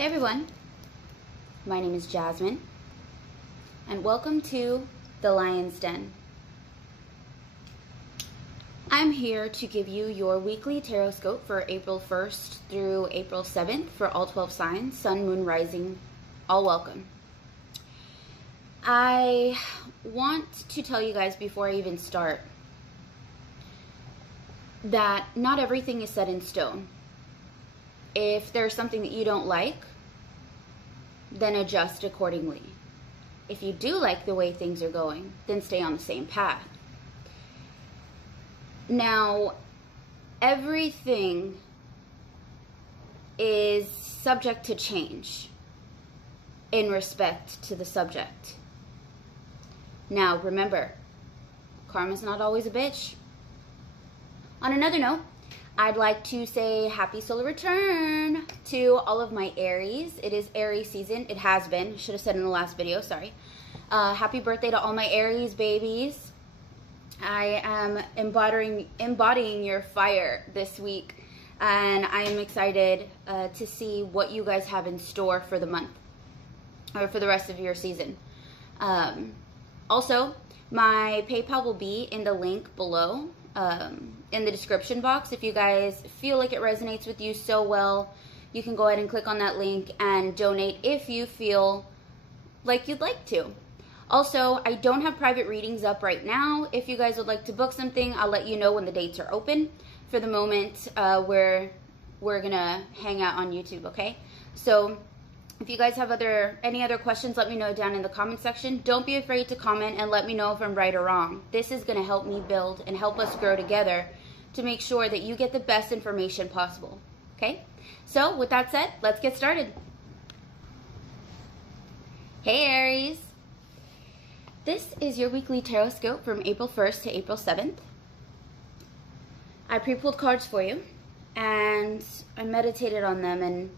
Hey everyone, my name is Jasmine, and welcome to the Lion's Den. I'm here to give you your weekly TarotScope for April 1st through April 7th for all 12 signs, Sun, Moon, Rising, all welcome. I want to tell you guys before I even start that not everything is set in stone. If there's something that you don't like, then adjust accordingly. If you do like the way things are going, then stay on the same path. Now, everything is subject to change in respect to the subject. Now, remember, karma's not always a bitch. On another note, I'd like to say happy solar return to all of my Aries. It is Aries season. It has been. Should have said in the last video, sorry. Happy birthday to all my Aries babies. I am embodying your fire this week, and I am excited to see what you guys have in store for the month, or for the rest of your season. Also, my PayPal will be in the link below. In the description box. If you guys feel like it resonates with you so well, you can go ahead and click on that link and donate if you feel like you'd like to. Also, I don't have private readings up right now. If you guys would like to book something, I'll let you know when the dates are open. For the moment, we're gonna hang out on YouTube, okay? So if you guys have any other questions, let me know down in the comment section. Don't be afraid to comment and let me know if I'm right or wrong. This is going to help me build and help us grow together to make sure that you get the best information possible. Okay? So with that said, let's get started. Hey Aries. This is your weekly TarotScope from April 1st to April 7th. I pre-pulled cards for you and I meditated on them, and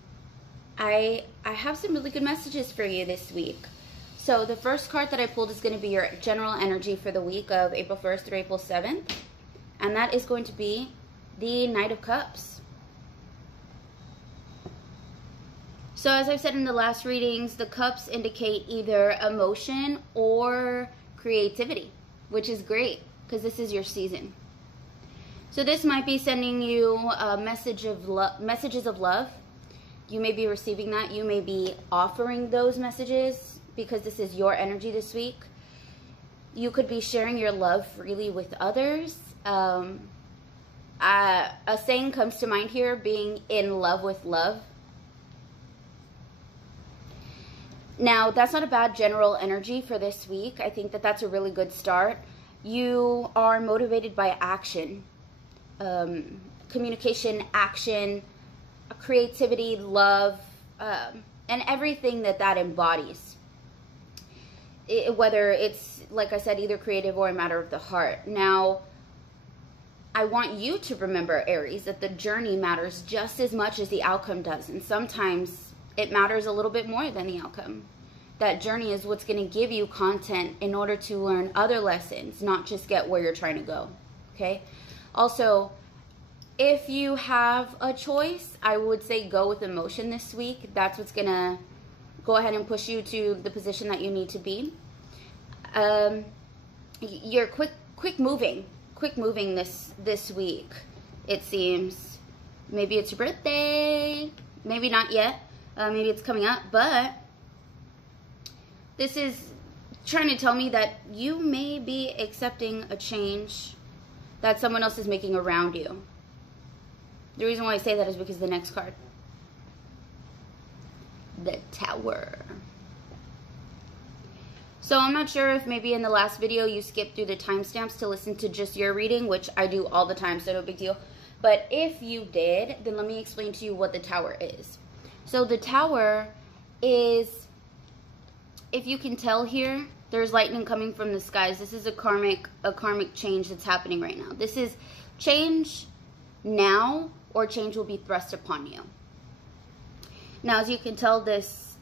I have some really good messages for you this week. So the first card that I pulled is going to be your general energy for the week of April 1st through April 7th. And that is going to be the Knight of Cups. So as I've said in the last readings, the cups indicate either emotion or creativity, which is great because this is your season. So this might be sending you a messages of love. You may be receiving that. You may be offering those messages because this is your energy this week. You could be sharing your love freely with others. A saying comes to mind here, being in love with love. Now, that's not a bad general energy for this week. I think that that's a really good start. You are motivated by action, communication, action, creativity, love, and everything that embodies. Whether it's, like I said, either creative or a matter of the heart. Now, I want you to remember, Aries, that the journey matters just as much as the outcome does. And sometimes it matters a little bit more than the outcome. That journey is what's going to give you content in order to learn other lessons, not just get where you're trying to go. Okay? Also, if you have a choice, I would say go with emotion this week. That's what's going to go ahead and push you to the position that you need to be. You're quick moving this week, it seems. Maybe it's your birthday. Maybe not yet. Maybe it's coming up. But this is trying to tell me that you may be accepting a change that someone else is making around you. The reason why I say that is because the next card, the Tower. So I'm not sure if maybe in the last video you skipped through the timestamps to listen to just your reading, which I do all the time, so no big deal. But if you did, then let me explain to you what the Tower is. So the Tower is, if you can tell here, there's lightning coming from the skies. This is a karmic change that's happening right now. This is change now, or change will be thrust upon you. Now, as you can tell, this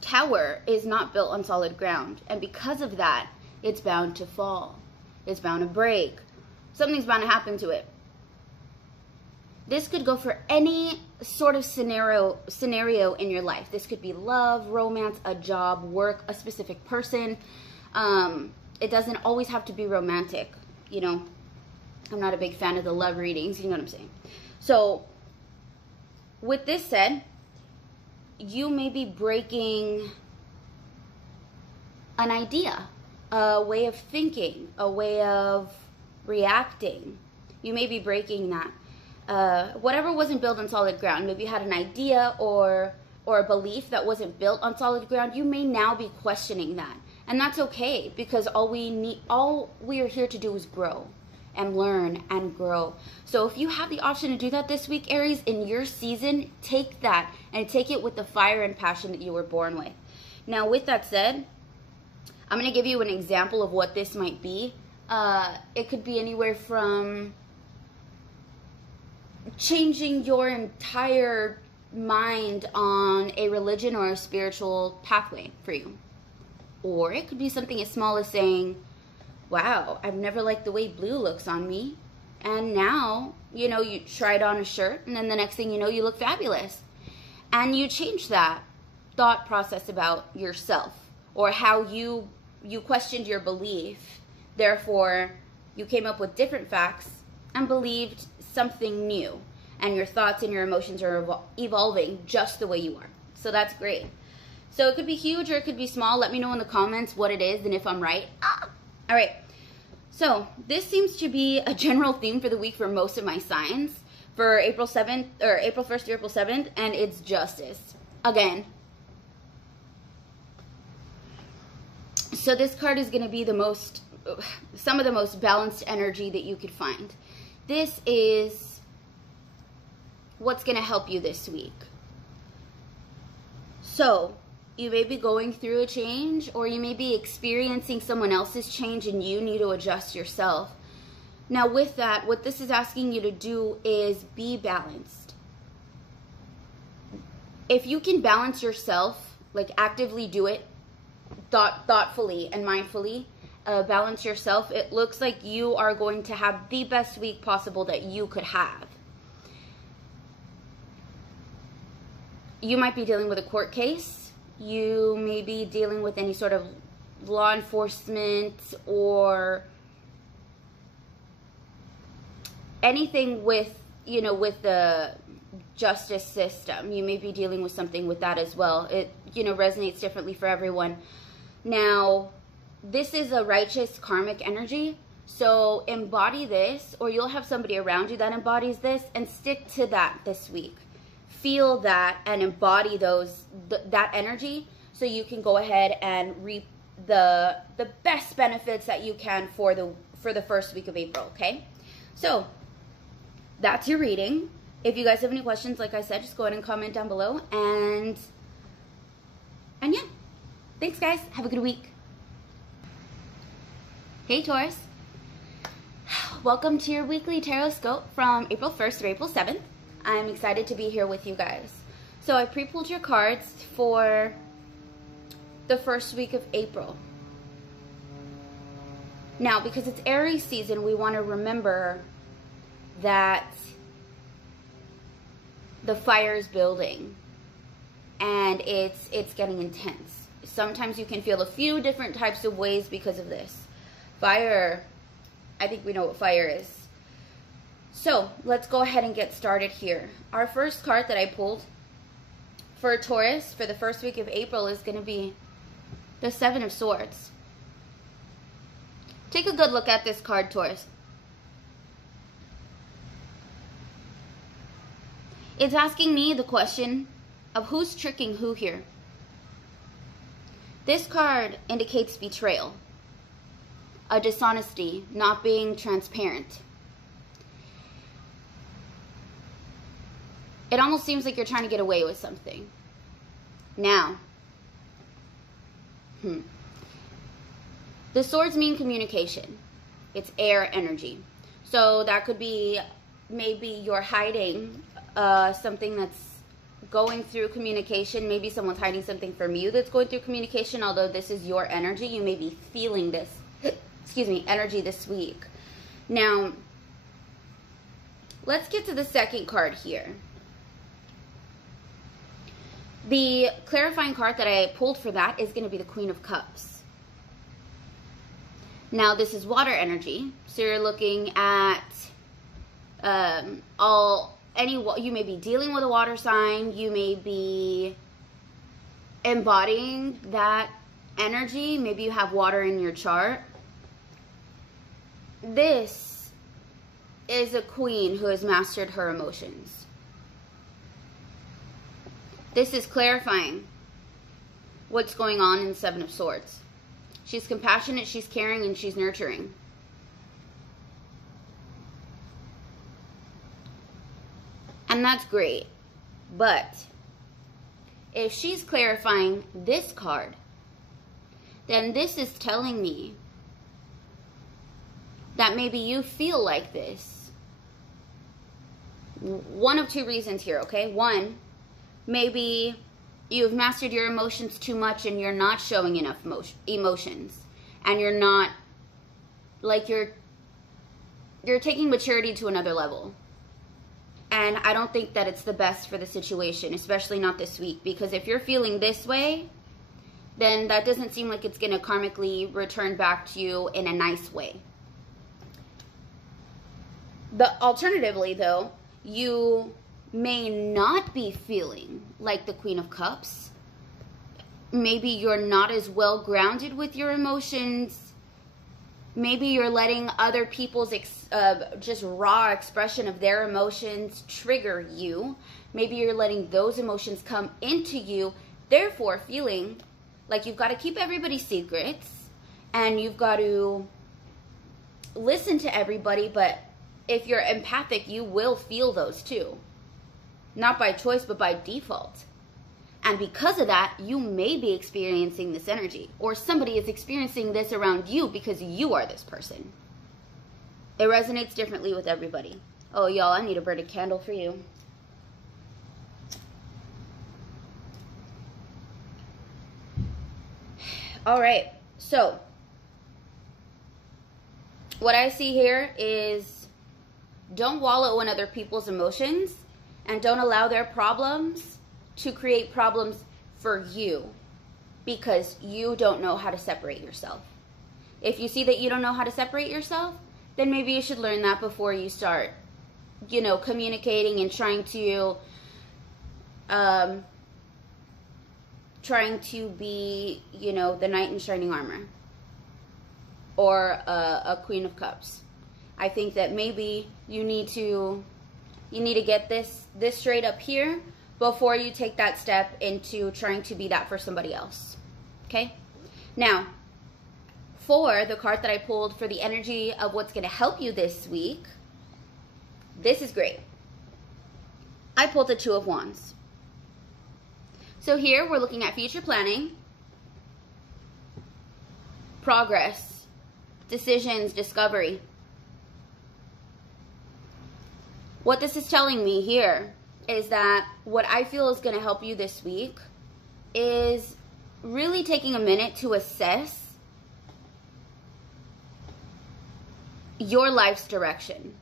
tower is not built on solid ground. And because of that, it's bound to fall. It's bound to break. Something's bound to happen to it. this could go for any sort of scenario in your life. This could be love, romance, a job, work, a specific person. It doesn't always have to be romantic, you know. I'm not a big fan of the love readings, you know what I'm saying. So, with this said, you may be breaking an idea, a way of thinking, a way of reacting. You may be breaking that. Whatever wasn't built on solid ground, maybe you had an idea or a belief that wasn't built on solid ground, you may now be questioning that. And that's okay, because all we are here to do is grow and learn and grow. So if you have the option to do that this week, Aries, in your season, take that and take it with the fire and passion that you were born with. Now, with that said, I'm going to give you an example of what this might be. It could be anywhere from changing your entire mind on a religion or a spiritual pathway for you. Or it could be something as small as saying, wow, I've never liked the way blue looks on me. And now, you know, you tried on a shirt and then the next thing you know, you look fabulous. And you change that thought process about yourself or how you questioned your belief. Therefore, you came up with different facts and believed something new. And your thoughts and your emotions are evolving just the way you are. So that's great. So it could be huge or it could be small. Let me know in the comments what it is and if I'm right. All right, so this seems to be a general theme for the week for most of my signs for April 7th or April 1st to April 7th, and it's justice again. So this card is going to be some of the most balanced energy that you could find. This is what's going to help you this week. So you may be going through a change, or you may be experiencing someone else's change and you need to adjust yourself. Now with that, what this is asking you to do is be balanced. If you can balance yourself, like actively do it, thoughtfully and mindfully, balance yourself, it looks like you are going to have the best week possible that you could have. You might be dealing with a court case. You may be dealing with any sort of law enforcement or anything with, you know, with the justice system. You may be dealing with something with that as well. It, you know, resonates differently for everyone. Now, this is a righteous karmic energy. So embody this, or you'll have somebody around you that embodies this, and stick to that this week. Feel that and embody that energy so you can go ahead and reap the best benefits that you can for the first week of April, okay? So that's your reading. If you guys have any questions, like I said, just go ahead and comment down below. And yeah, thanks guys. Have a good week. Hey Taurus. Welcome to your weekly TarotScope from April 1st through April 7th. I'm excited to be here with you guys. So I pre-pulled your cards for the first week of April. Now, because it's Aries season, we want to remember that the fire is building and it's getting intense. Sometimes you can feel a few different types of ways because of this. Fire, I think we know what fire is. So let's go ahead and get started here. Our first card that I pulled for Taurus for the first week of April is going to be the 7 of Swords. Take a good look at this card, Taurus. It's asking me the question of who's tricking who here. This card indicates betrayal, a dishonesty, not being transparent. It almost seems like you're trying to get away with something. Now, the swords mean communication. It's air energy. So that could be maybe you're hiding something that's going through communication. Maybe someone's hiding something from you that's going through communication. Although this is your energy, you may be feeling this, excuse me, energy this week. Now, let's get to the second card here. The clarifying card that I pulled for that is going to be the Queen of Cups. Now, this is water energy, so you're looking at you may be dealing with a water sign, you may be embodying that energy, maybe you have water in your chart. This is a queen who has mastered her emotions. This is clarifying what's going on in the Seven of Swords. She's compassionate, she's caring, and she's nurturing. And that's great. But if she's clarifying this card, then this is telling me that maybe you feel like this. One of two reasons here, okay? One, maybe you've mastered your emotions too much and you're not showing enough emotions. And you're not, like, you're taking maturity to another level. And I don't think that it's the best for the situation, especially not this week. Because if you're feeling this way, then that doesn't seem like it's going to karmically return back to you in a nice way. Alternatively, though, you may not be feeling like the Queen of Cups. Maybe you're not as well grounded with your emotions. Maybe you're letting other people's just raw expression of their emotions trigger you. Maybe you're letting those emotions come into you, therefore feeling like you've got to keep everybody's secrets and you've got to listen to everybody, but if you're empathic, you will feel those too. Not by choice, but by default. And because of that, you may be experiencing this energy. Or somebody is experiencing this around you because you are this person. It resonates differently with everybody. Oh, y'all, I need to burn a candle for you. All right. So, what I see here is don't wallow in other people's emotions and don't allow their problems to create problems for you because you don't know how to separate yourself. If you see that you don't know how to separate yourself, then maybe you should learn that before you start, you know, communicating and trying to be, you know, the knight in shining armor or a Queen of Cups. I think that maybe you need to get this straight up here before you take that step into trying to be that for somebody else. Okay? Now, for the card that I pulled for the energy of what's going to help you this week, this is great. I pulled the Two of Wands. So here we're looking at future planning, progress, decisions, discovery. What this is telling me here is that what I feel is going to help you this week is really taking a minute to assess your life's direction.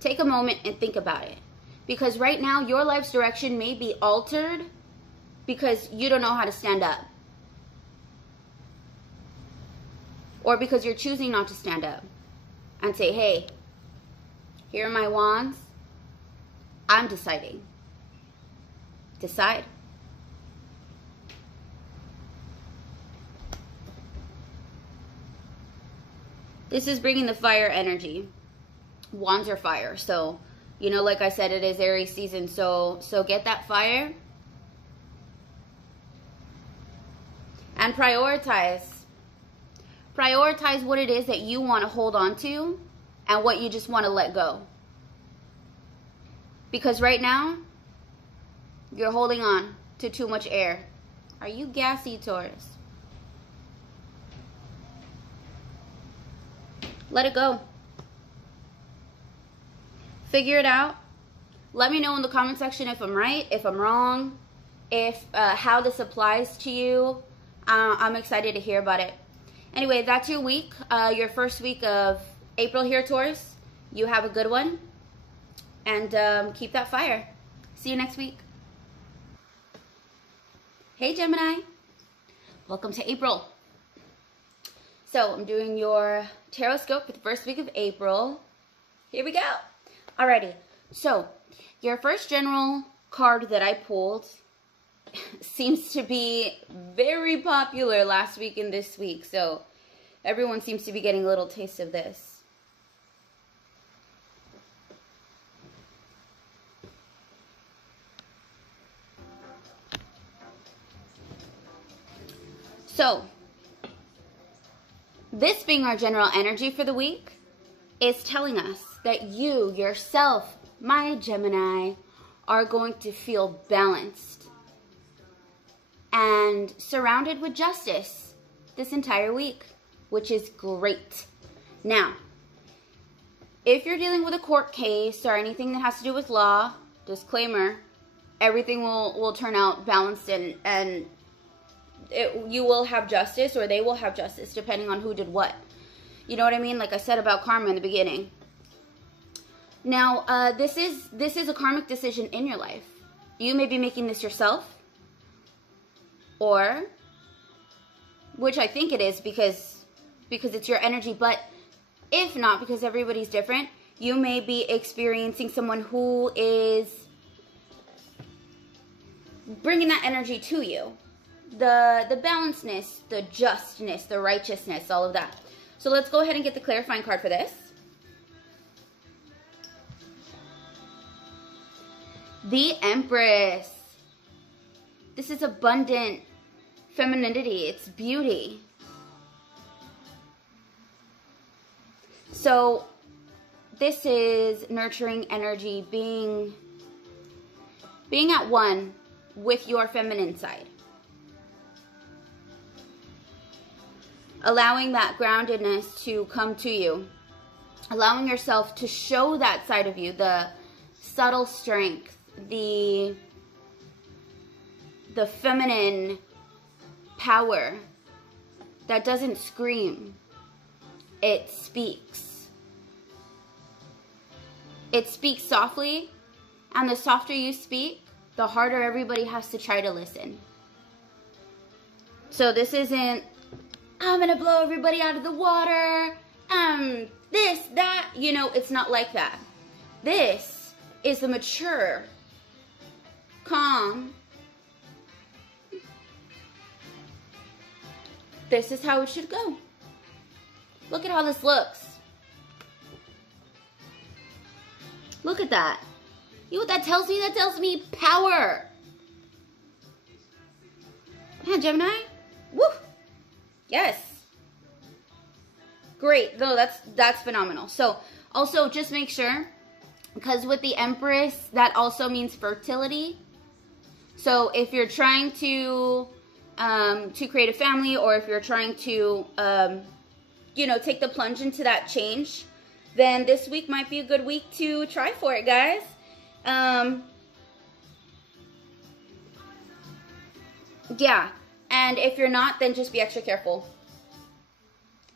Take a moment and think about it. Because right now, your life's direction may be altered because you don't know how to stand up. Or because you're choosing not to stand up and say, hey, here are my wands. I'm deciding. Decide. This is bringing the fire energy. Wands are fire. So, you know, like I said, it is Aries season. So get that fire. And prioritize. Prioritize what it is that you want to hold on to and what you just want to let go. Because right now, you're holding on to too much air. Are you gassy, Taurus? Let it go. Figure it out. Let me know in the comment section if I'm right, if I'm wrong, if how this applies to you. I'm excited to hear about it. Anyway, that's your week, your first week of April here, Taurus. You have a good one. and keep that fire. See you next week. Hey Gemini, welcome to April. So I'm doing your TarotScope for the first week of April. Here we go. Alrighty, so your first general card that I pulled seems to be very popular last week and this week, so everyone seems to be getting a little taste of this. So, this being our general energy for the week is telling us that you, yourself, my Gemini, are going to feel balanced and surrounded with justice this entire week, which is great. Now, if you're dealing with a court case or anything that has to do with law, disclaimer, everything will turn out balanced and you will have justice, or they will have justice, depending on who did what. You know what I mean? Like I said about karma in the beginning. Now, this is a karmic decision in your life. You may be making this yourself, or, which I think it is because it's your energy, but if not, because everybody's different, you may be experiencing someone who is bringing that energy to you. The balancedness, the justness, the righteousness, all of that. So let's go ahead and get the clarifying card for this. The Empress. This is abundant femininity. It's beauty. So this is nurturing energy, being at one with your feminine side. Allowing that groundedness to come to you. Allowing yourself to show that side of you, the subtle strength, the feminine power that doesn't scream. It speaks. It speaks softly, and the softer you speak, the harder everybody has to try to listen. So this isn't, I'm gonna blow everybody out of the water, this, that, you know, it's not like that. This is the mature, calm, this is how it should go. Look at how this looks. Look at that. You know what that tells me? That tells me power. Yeah, Gemini. Woo. Yes. Great. No, that's phenomenal. So also just make sure, because with the Empress, that also means fertility. So if you're trying to create a family, or if you're trying to, you know, take the plunge into that change, then this week might be a good week to try for it, guys. Yeah. And if you're not, then just be extra careful.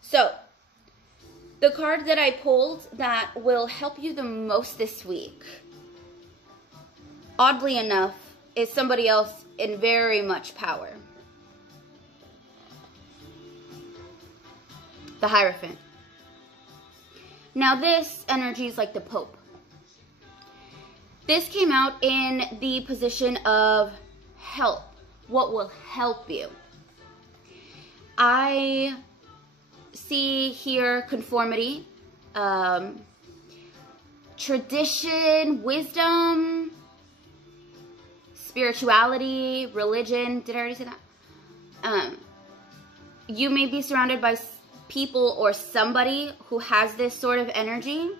So, the card that I pulled that will help you the most this week, oddly enough, is somebody else in very much power. The Hierophant. Now this energy is like the Pope. This came out in the position of help. What will help you? I see here conformity, tradition, wisdom, spirituality, religion. Did I already say that? You may be surrounded by people or somebody who has this sort of energy,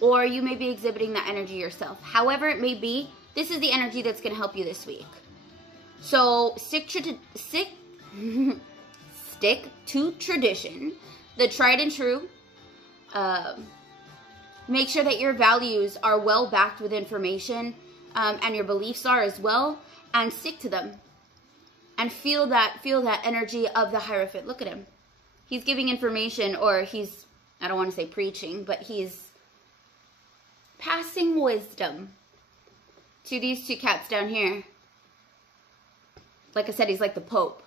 or you may be exhibiting that energy yourself. However it may be, this is the energy that's going to help you this week. So stick to tradition, the tried and true. Make sure that your values are well backed with information, and your beliefs are as well, and stick to them. And feel that energy of the Hierophant. Look at him. He's giving information, or he's, I don't want to say preaching, but he's passing wisdom to these two cats down here. Like I said, he's like the Pope.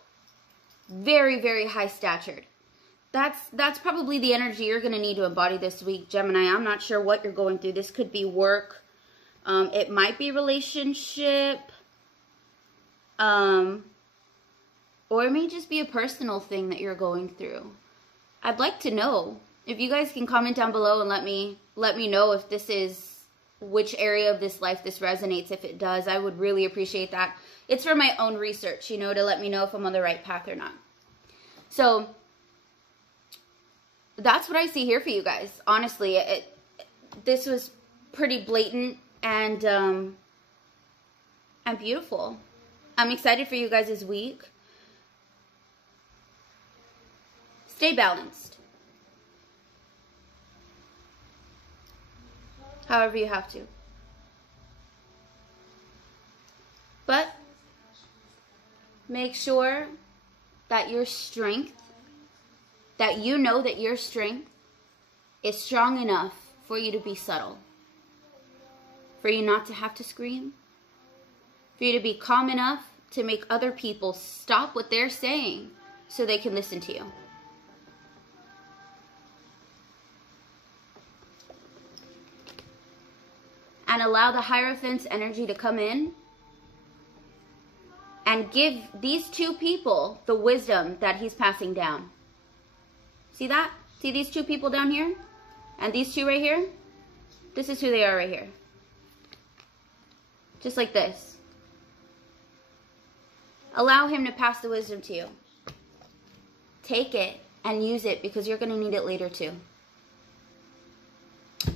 Very, very high statured. That's probably the energy you're going to need to embody this week, Gemini. I'm not sure what you're going through. This could be work. It might be relationship. Or it may just be a personal thing that you're going through. I'd like to know. If you guys can comment down below and let me know if this is which area of this life this resonates. If it does, I would really appreciate that. It's for my own research, you know, to let me know if I'm on the right path or not. So that's what I see here for you guys. Honestly, this was pretty blatant and beautiful. I'm excited for you guys this week. Stay balanced. However you have to. But make sure that your strength, that you know that your strength is strong enough for you to be subtle. For you not to have to scream. For you to be calm enough to make other people stop what they're saying so they can listen to you. And allow the Hierophant's energy to come in and give these two people the wisdom that he's passing down. See that? See these two people down here? And these two right here? This is who they are right here. Just like this. Allow him to pass the wisdom to you. Take it and use it because you're going to need it later too.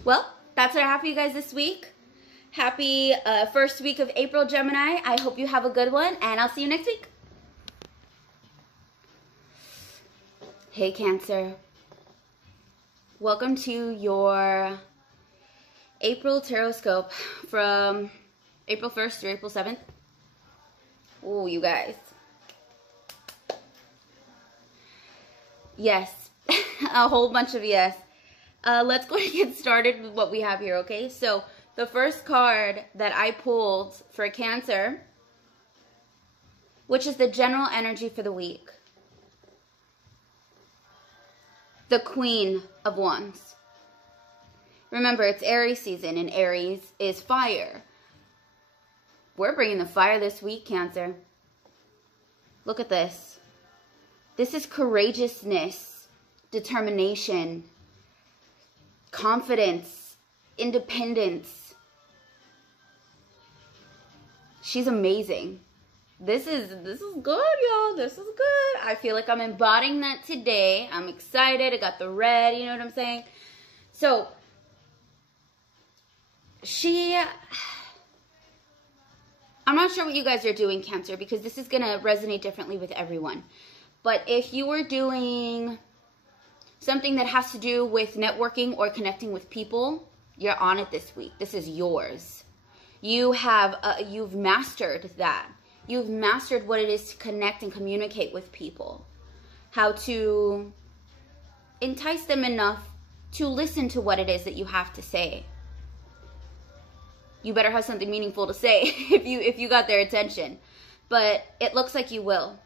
Well, that's what I have for you guys this week. Happy first week of April, Gemini. I hope you have a good one, and I'll see you next week. Hey, Cancer. Welcome to your April TarotScope from April 1st through April 7th. Oh, you guys. Yes. A whole bunch of yes. Let's go and get started with what we have here, okay? So the first card that I pulled for Cancer, which is the general energy for the week. The Queen of Wands. Remember, it's Aries season, and Aries is fire. We're bringing the fire this week, Cancer. Look at this. This is courageousness, determination, confidence, independence. She's amazing. This is good, y'all. This is good. I feel like I'm embodying that today. I'm excited. I got the red, you know what I'm saying? So, I'm not sure what you guys are doing, Cancer, because this is going to resonate differently with everyone. But if you are doing something that has to do with networking or connecting with people, you're on it this week. This is yours. You've mastered that. You've mastered what it is to connect and communicate with people. How to entice them enough to listen to what it is that you have to say. You better have something meaningful to say if you got their attention. But it looks like you will.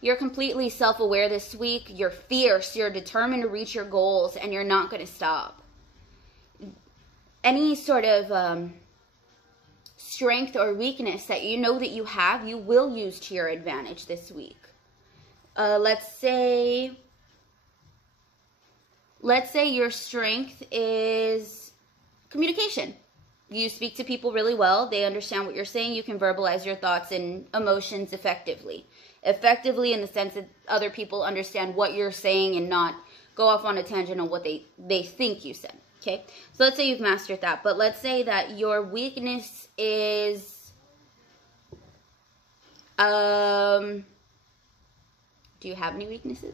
You're completely self-aware this week. You're fierce. You're determined to reach your goals, and you're not going to stop. Any sort of strength or weakness that you know that you have, you will use to your advantage this week. Let's say your strength is communication. You speak to people really well. They understand what you're saying. You can verbalize your thoughts and emotions effectively. Effectively in the sense that other people understand what you're saying and not go off on a tangent on what they think you said. Okay, so let's say you've mastered that. But let's say that your weakness is, do you have any weaknesses?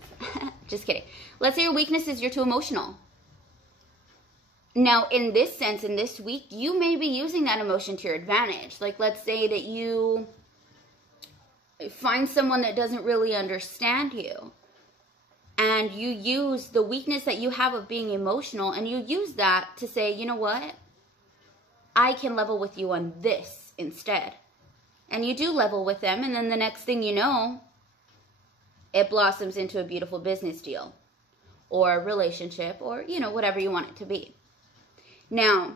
Just kidding. Let's say your weakness is you're too emotional. Now, in this sense, in this week, you may be using that emotion to your advantage. Like, let's say that you find someone that doesn't really understand you. And you use the weakness that you have of being emotional, and you use that to say, you know what? I can level with you on this instead. And you do level with them, and then the next thing you know, it blossoms into a beautiful business deal or a relationship or, you know, whatever you want it to be. Now,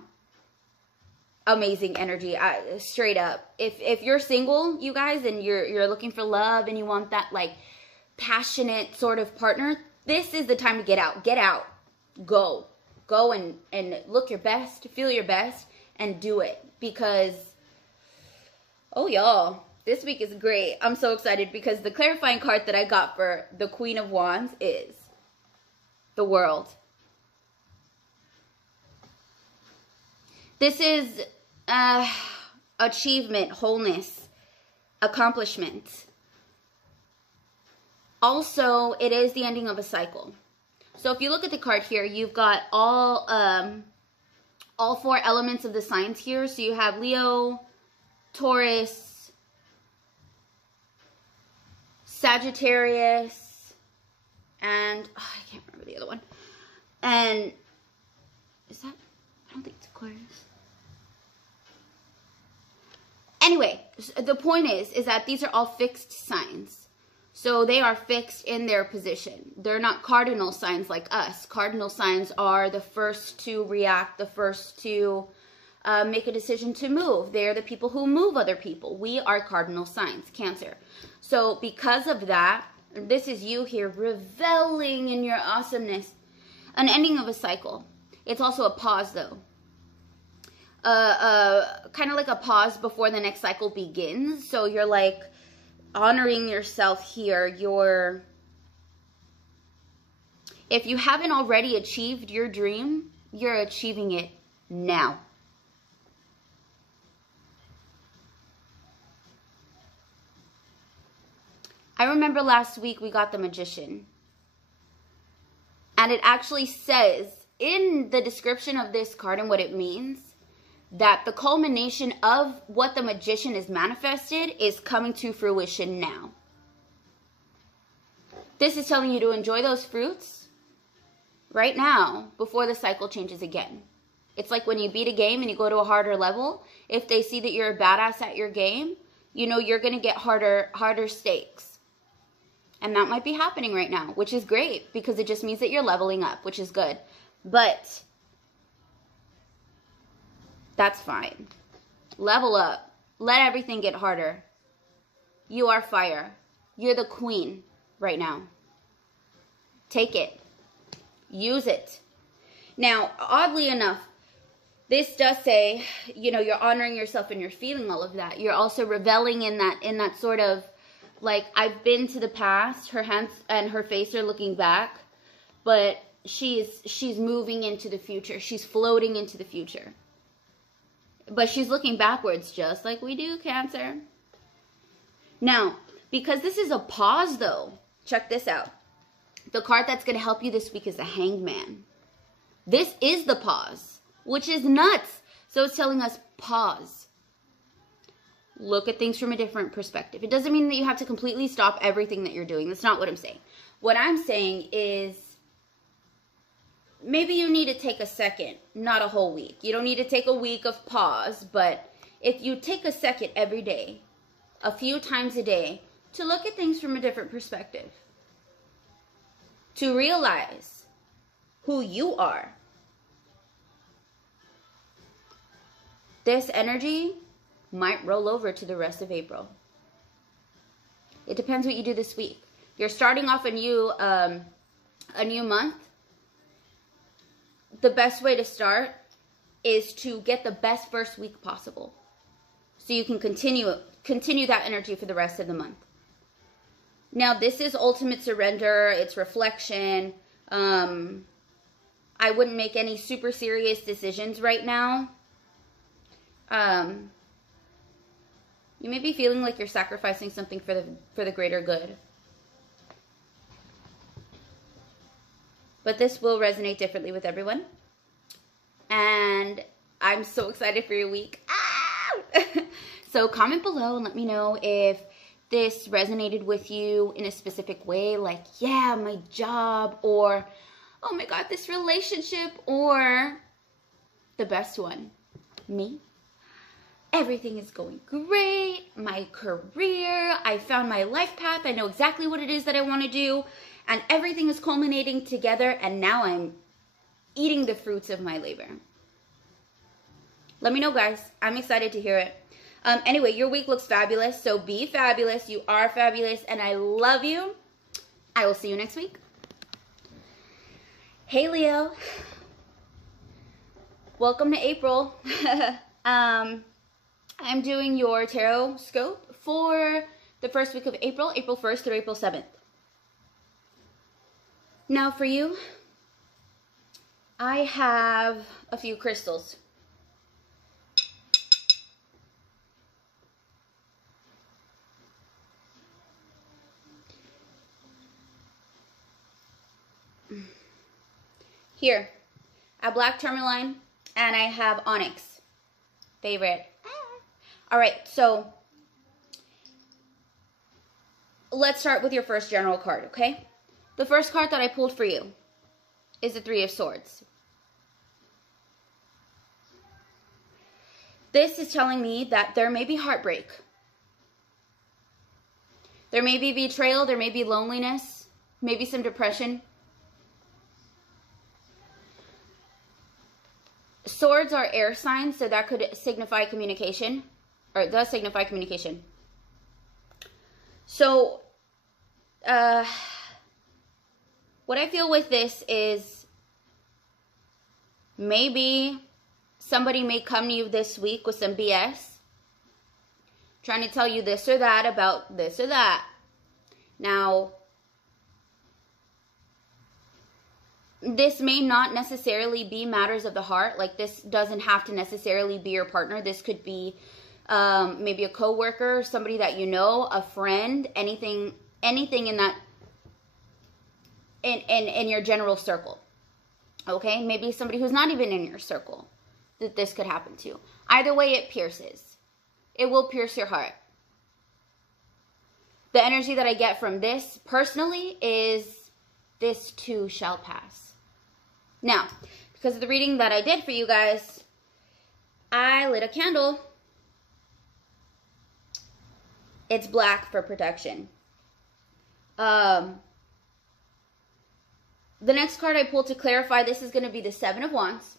amazing energy, straight up. If you're single, you guys, and you're looking for love and you want that like passionate sort of partner, this is the time to get out. Get out. Go and look your best, feel your best, and do it. Because, oh y'all, this week is great. I'm so excited because the clarifying card that I got for the Queen of Wands is the World. This is achievement, wholeness, accomplishment. Also, it is the ending of a cycle. So if you look at the card here, you've got all 4 elements of the signs here. So you have Leo, Taurus, Sagittarius, and I can't remember the other one. And is that, I don't think it's Aquarius. Anyway, the point is that these are all fixed signs. So they are fixed in their position. They're not cardinal signs like us. Cardinal signs are the first to react, the first to make a decision to move. They're the people who move other people. We are cardinal signs, Cancer. So because of that, this is you here reveling in your awesomeness. An ending of a cycle. It's also a pause though. Kind of like a pause before the next cycle begins. So you're like honoring yourself here. If you haven't already achieved your dream, you're achieving it now. I remember last week we got the Magician. And it actually says in the description of this card and what it means, that the culmination of what the Magician is manifested is coming to fruition now. This is telling you to enjoy those fruits right now before the cycle changes again. It's like when you beat a game and you go to a harder level. If they see that you're a badass at your game, you know you're going to get harder stakes. And that might be happening right now, which is great because it just means that you're leveling up, which is good. But that's fine. Level up. Let everything get harder. You are fire. You're the queen right now. Take it. Use it. Now, oddly enough, this does say, you know, you're honoring yourself and you're feeling all of that. You're also reveling in that sort of, like, I've been to the past. Her hands and her face are looking back, but she's moving into the future. She's floating into the future. But she's looking backwards just like we do, Cancer. Now, because this is a pause though, check this out. The card that's going to help you this week is the Hanged Man. This is the pause, which is nuts. So it's telling us pause. Look at things from a different perspective. It doesn't mean that you have to completely stop everything that you're doing. That's not what I'm saying. What I'm saying is maybe you need to take a second, not a whole week. You don't need to take a week of pause, but if you take a second every day, a few times a day, to look at things from a different perspective, to realize who you are. This energy might roll over to the rest of April. It depends what you do this week. You're starting off a new month. The best way to start is to get the best first week possible, so you can continue that energy for the rest of the month. Now, this is ultimate surrender. It's reflection. I wouldn't make any super serious decisions right now. You may be feeling like you're sacrificing something for the greater good. But this will resonate differently with everyone. And I'm so excited for your week. Ah! So comment below and let me know if this resonated with you in a specific way. Like, yeah, my job, or, oh my God, this relationship, or the best one. me. Everything is going great. My career, I found my life path. I know exactly what it is that I want to do. And everything is culminating together. And now I'm eating the fruits of my labor. Let me know, guys. I'm excited to hear it. Anyway, your week looks fabulous. So be fabulous. You are fabulous. And I love you. I will see you next week. Hey, Leo. Welcome to April. I'm doing your TarotScope for the first week of April, April 1st through April 7th. Now for you, I have a few crystals. Here, a black tourmaline, and I have onyx. Favorite. All right, so let's start with your first general card, okay? The first card that I pulled for you is the Three of Swords. This is telling me that there may be heartbreak. There may be betrayal, there may be loneliness, maybe some depression. Swords are air signs, so that could signify communication, or it does signify communication. So, what I feel with this is maybe somebody may come to you this week with some BS, trying to tell you this or that about this or that. Now, this may not necessarily be matters of the heart. Like, this doesn't have to necessarily be your partner. This could be maybe a coworker, somebody that you know, a friend, anything in that, in your general circle. Okay? Maybe somebody who's not even in your circle that this could happen to. Either way, it pierces. It will pierce your heart. The energy that I get from this personally is this too shall pass. Now, because of the reading that I did for you guys, I lit a candle. It's black for protection. The next card I pulled to clarify, this is going to be the Seven of Wands.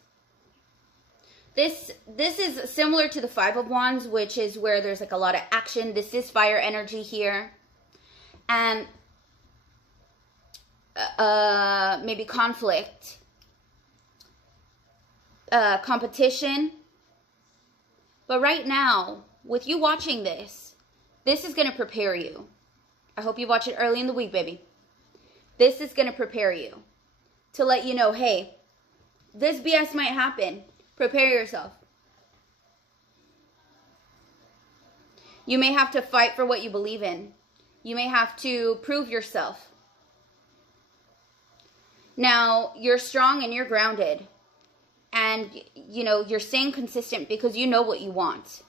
This is similar to the Five of Wands, which is where there's like a lot of action. This is fire energy here. And maybe conflict. Competition. But right now, with you watching this is going to prepare you. I hope you watch it early in the week, baby. This is going to prepare you to let you know, hey, this BS might happen. Prepare yourself. You may have to fight for what you believe in. You may have to prove yourself. Now, you're strong and you're grounded. And, you know, you're staying consistent because you know what you want.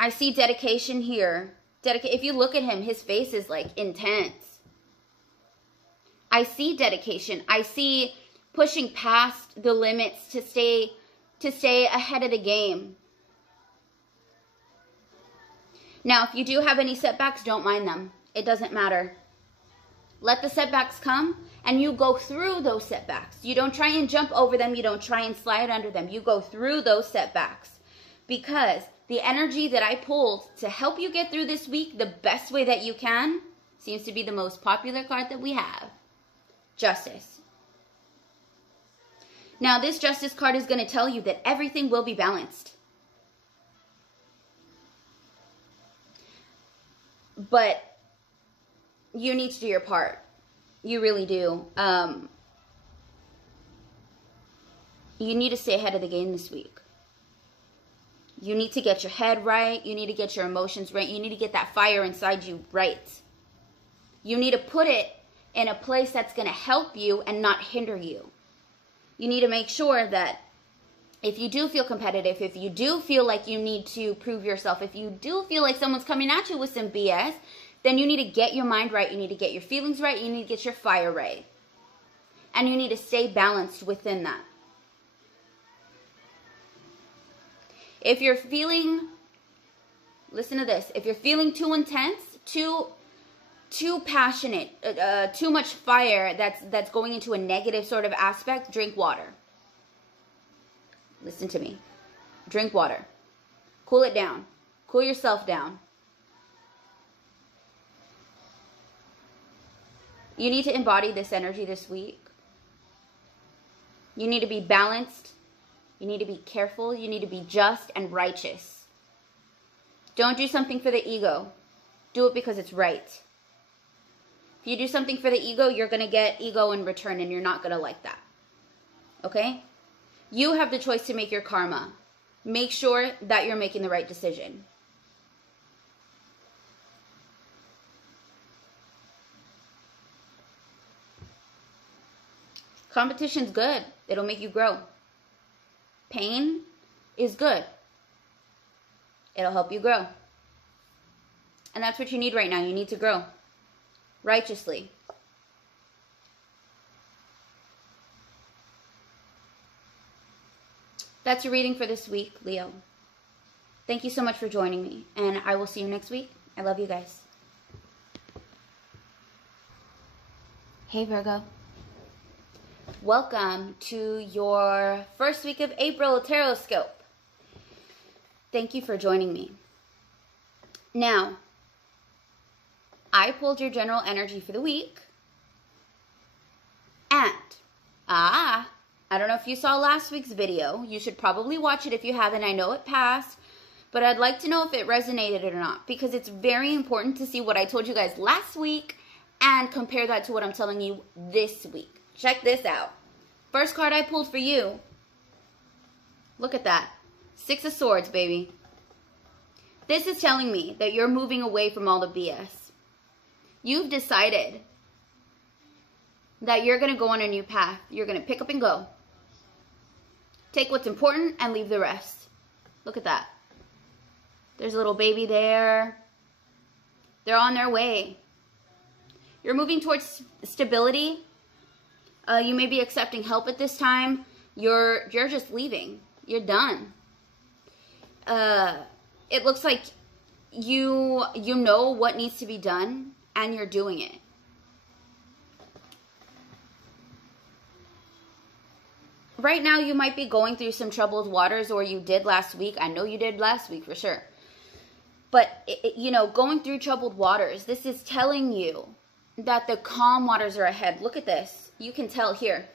I see dedication here. If you look at him, his face is like intense. I see dedication. I see pushing past the limits to stay ahead of the game. Now, if you do have any setbacks, don't mind them. It doesn't matter. Let the setbacks come and you go through those setbacks. You don't try and jump over them. You don't try and slide under them. You go through those setbacks, because the energy that I pulled to help you get through this week the best way that you can seems to be the most popular card that we have. Justice. Now, this Justice card is going to tell you that everything will be balanced. But you need to do your part. You really do. You need to stay ahead of the game this week. You need to get your head right. You need to get your emotions right. You need to get that fire inside you right. You need to put it in a place that's going to help you and not hinder you. You need to make sure that if you do feel competitive, if you do feel like you need to prove yourself, if you do feel like someone's coming at you with some BS, then you need to get your mind right. You need to get your feelings right. You need to get your fire right. And you need to stay balanced within that. If you're feeling, listen to this, if you're feeling too intense, too passionate, too much fire that's going into a negative sort of aspect, drink water. Listen to me. Drink water. Cool it down. Cool yourself down. You need to embody this energy this week. You need to be balanced. You need to be careful. You need to be just and righteous. Don't do something for the ego. Do it because it's right. If you do something for the ego, you're going to get ego in return, and you're not going to like that. Okay? You have the choice to make your karma. Make sure that you're making the right decision. Competition's good. It'll make you grow. Pain is good. It'll help you grow. And that's what you need right now. You need to grow righteously. That's your reading for this week, Leo. Thank you so much for joining me, and I will see you next week. I love you guys. Hey, Virgo. Welcome to your first week of April TarotScope. Thank you for joining me. Now, I pulled your general energy for the week. And, I don't know if you saw last week's video. You should probably watch it if you haven't. I know it passed, but I'd like to know if it resonated or not, because it's very important to see what I told you guys last week and compare that to what I'm telling you this week. Check this out. First card I pulled for you. Look at that. 6 of Swords, baby. This is telling me that you're moving away from all the BS. You've decided that you're going to go on a new path. You're going to pick up and go. Take what's important and leave the rest. Look at that. There's a little baby there. They're on their way. You're moving towards stability. You may be accepting help at this time. You're just leaving. You're done. It looks like you know what needs to be done, and you're doing it. Right now, you might be going through some troubled waters, or you did last week. I know you did last week for sure. But, you know, going through troubled waters, this is telling you that the calm waters are ahead. Look at this. You can tell here.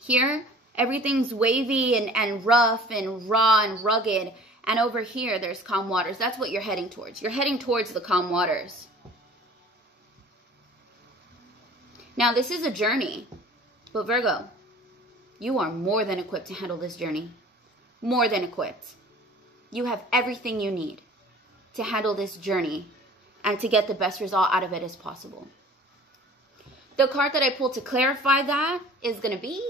Here, everything's wavy and rough and raw and rugged. And over here, there's calm waters. That's what you're heading towards. You're heading towards the calm waters. Now, this is a journey. But Virgo, you are more than equipped to handle this journey. More than equipped. You have everything you need to handle this journey and to get the best result out of it as possible. The card that I pulled to clarify that is going to be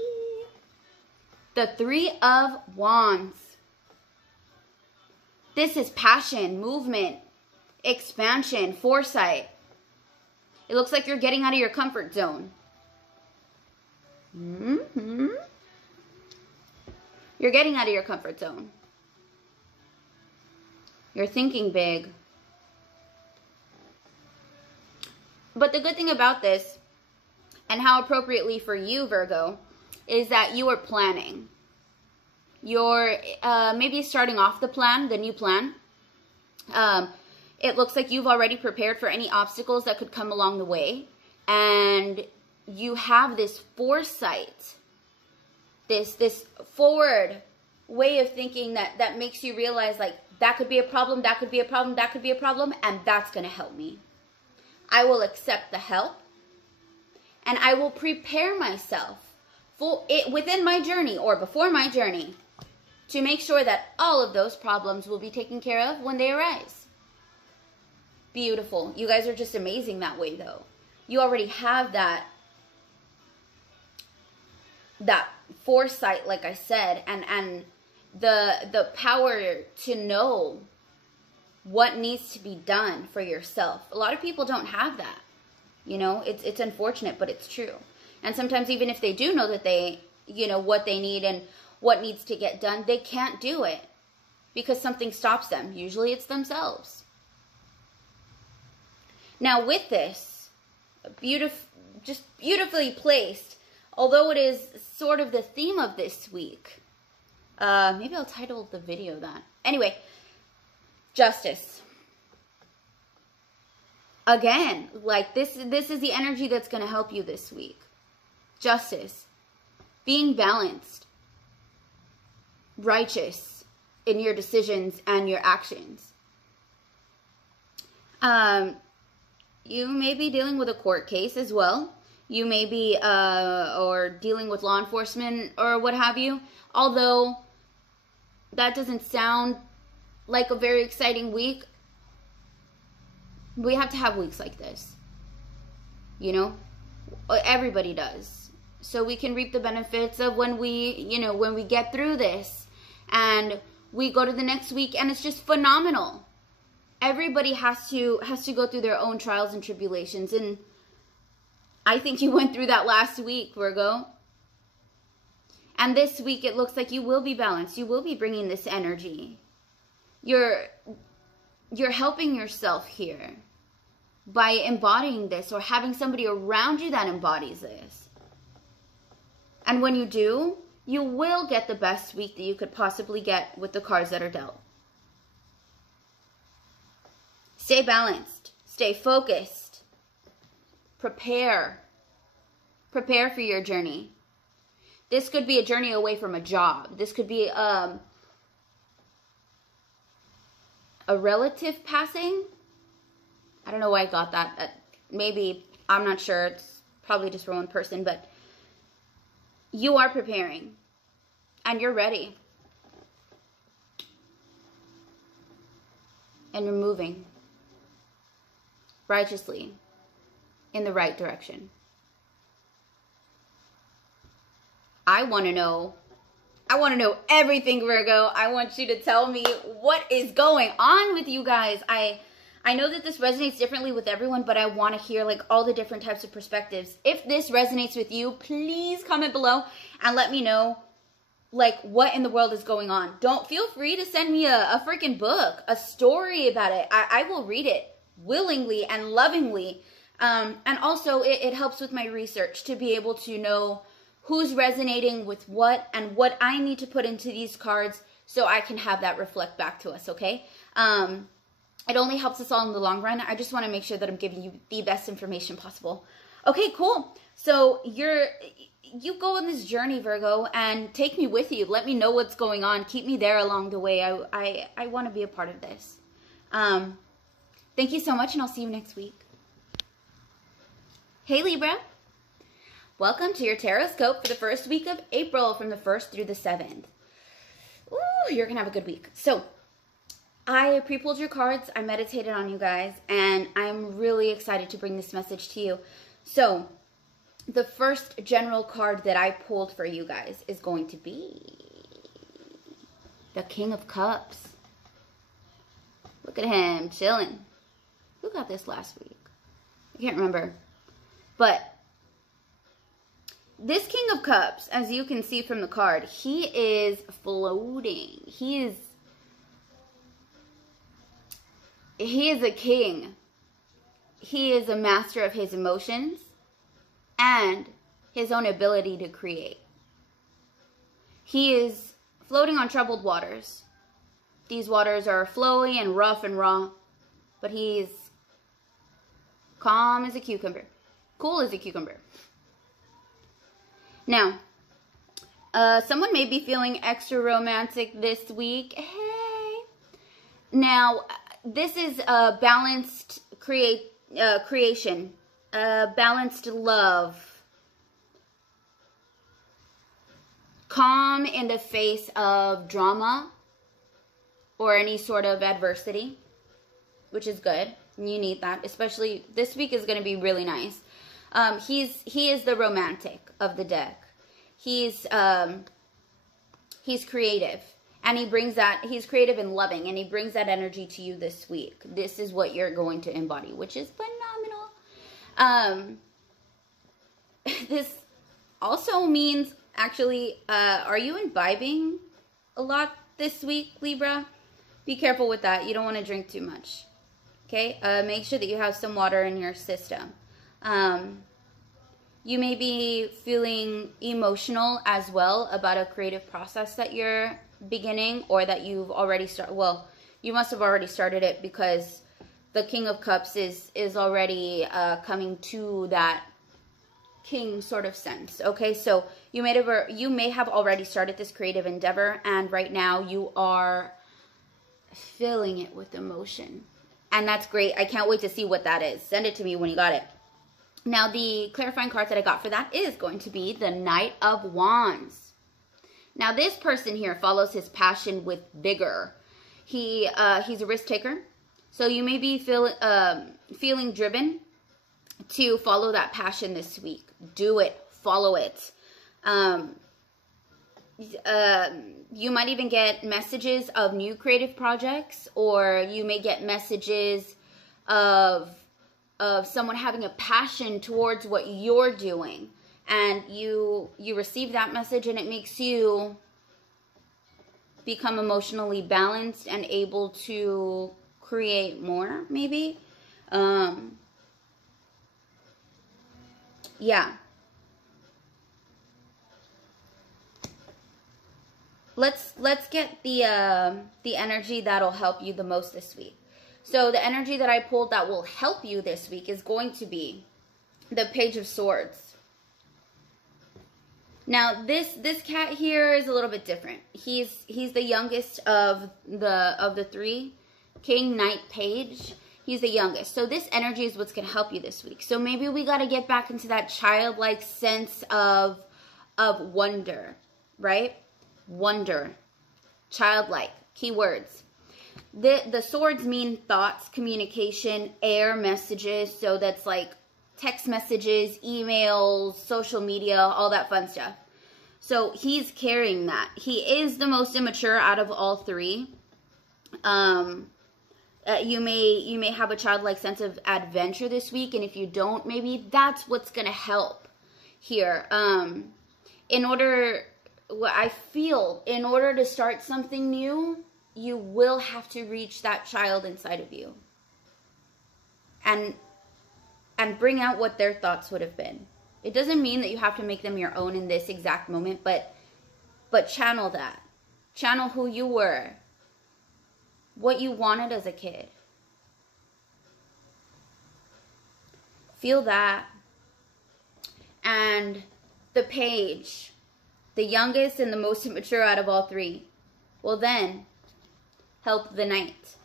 the 3 of Wands. This is passion, movement, expansion, foresight. It looks like you're getting out of your comfort zone. You're getting out of your comfort zone. You're thinking big. But the good thing about this, and how appropriately for you, Virgo, is that you are planning. You're maybe starting off the new plan. It looks like you've already prepared for any obstacles that could come along the way. And you have this foresight, this forward way of thinking that makes you realize, like, that could be a problem, that could be a problem, that could be a problem, and that's going to help me. I will accept the help. And I will prepare myself for it within my journey or before my journey to make sure that all of those problems will be taken care of when they arise. Beautiful. You guys are just amazing that way, though. You already have that foresight, like I said, and the power to know what needs to be done for yourself. A lot of people don't have that. You know, it's unfortunate, but it's true. And sometimes even if they do know that they, you know, what they need and what needs to get done, they can't do it because something stops them. Usually it's themselves. Now with this, just beautifully placed, although it is sort of the theme of this week, maybe I'll title the video that. Anyway, justice. Again, like this is the energy that's going to help you this week. Justice. Being balanced. Righteous in your decisions and your actions. You may be dealing with a court case as well. You may be or dealing with law enforcement or what have you. Although that doesn't sound like a very exciting week. We have to have weeks like this. You know? Everybody does. So we can reap the benefits of when we get through this and we go to the next week and it's just phenomenal. Everybody has to go through their own trials and tribulations, and I think you went through that last week, Virgo. And this week it looks like you will be balanced. You will be bringing this energy. You're helping yourself here by embodying this or having somebody around you that embodies this. And when you do, you will get the best week that you could possibly get with the cards that are dealt. Stay balanced. Stay focused. Prepare. Prepare for your journey. This could be a journey away from a job. This could be a relative passing. I don't know why I got that. Maybe, I'm not sure. It's probably just for one person, but you are preparing and you're ready. And you're moving righteously in the right direction. I want to know everything, Virgo. I want you to tell me what is going on with you guys. I know that this resonates differently with everyone, but I want to hear like all the different types of perspectives. If this resonates with you, please comment below and let me know like what in the world is going on. Don't feel free to send me a freaking book, a story about it. I will read it willingly and lovingly. And also it helps with my research to be able to know who's resonating with what and what I need to put into these cards so I can have that reflect back to us, okay? It only helps us all in the long run. I just want to make sure that I'm giving you the best information possible. Okay, cool. So you go on this journey, Virgo, and take me with you. Let me know what's going on. Keep me there along the way. I want to be a part of this. Thank you so much, and I'll see you next week. Hey, Libra. Welcome to your TarotScope for the first week of April from the 1st through the 7th. Ooh, you're going to have a good week. So, I pre-pulled your cards, I meditated on you guys, and I'm really excited to bring this message to you. So, the first general card that I pulled for you guys is going to be the King of Cups. Look at him, chilling. Who got this last week? I can't remember. But this King of Cups, as you can see from the card, he is floating. He is a king. He is a master of his emotions and his own ability to create. He is floating on troubled waters. These waters are flowy and rough and raw, but he's calm as a cucumber. Cool as a cucumber. Now, someone may be feeling extra romantic this week. Hey. Now, this is a balanced creation, balanced love, calm in the face of drama or any sort of adversity, which is good. You need that, especially this week is going to be really nice. He is the romantic of the deck. He's creative. And he brings that, he's creative and loving, and he brings that energy to you this week. This is what you're going to embody, which is phenomenal. This also means, actually, are you imbibing a lot this week, Libra? Be careful with that. You don't want to drink too much. Okay? Make sure that you have some water in your system. You may be feeling emotional as well about a creative process that you're beginning, or that you've already started. Well, you must have already started it, because the King of Cups is already coming to that king sort of sense. Okay, so you may have already started this creative endeavor, and right now you are filling it with emotion. And that's great. I can't wait to see what that is. Send it to me when you got it. Now, the clarifying card that I got for that is going to be the Knight of Wands. Now, this person here follows his passion with vigor. He's a risk taker. So you may be feeling driven to follow that passion this week. Do it. Follow it. You might even get messages of new creative projects, or you may get messages of someone having a passion towards what you're doing, and you receive that message, and it makes you become emotionally balanced and able to create more, maybe. Yeah. Let's get the energy that'll help you the most this week. So the energy that I pulled that will help you this week is going to be the Page of Swords. Now this cat here is a little bit different. He's the youngest of the three, King, Knight, Page. He's the youngest. So this energy is what's going to help you this week. So maybe we got to get back into that childlike sense of wonder, right? Wonder, childlike, keywords. The swords mean thoughts, communication, air messages. So that's like text messages, emails, social media, all that fun stuff. So he's carrying that. He is the most immature out of all three. You may have a childlike sense of adventure this week, and if you don't, maybe that's what's gonna help here. In order to start something new, you will have to reach that child inside of you and bring out what their thoughts would have been. It doesn't mean that you have to make them your own in this exact moment, but channel that. Channel who you were, what you wanted as a kid. Feel that. And the Page, the youngest and the most immature out of all three, will then help the Knight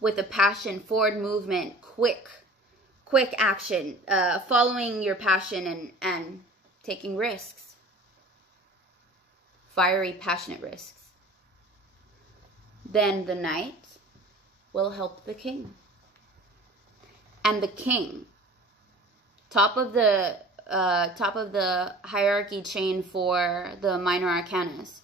with a passion, forward movement, quick action, following your passion and taking risks. Fiery, passionate risks. Then the Knight will help the King. And the King, top of the hierarchy chain for the minor arcanas,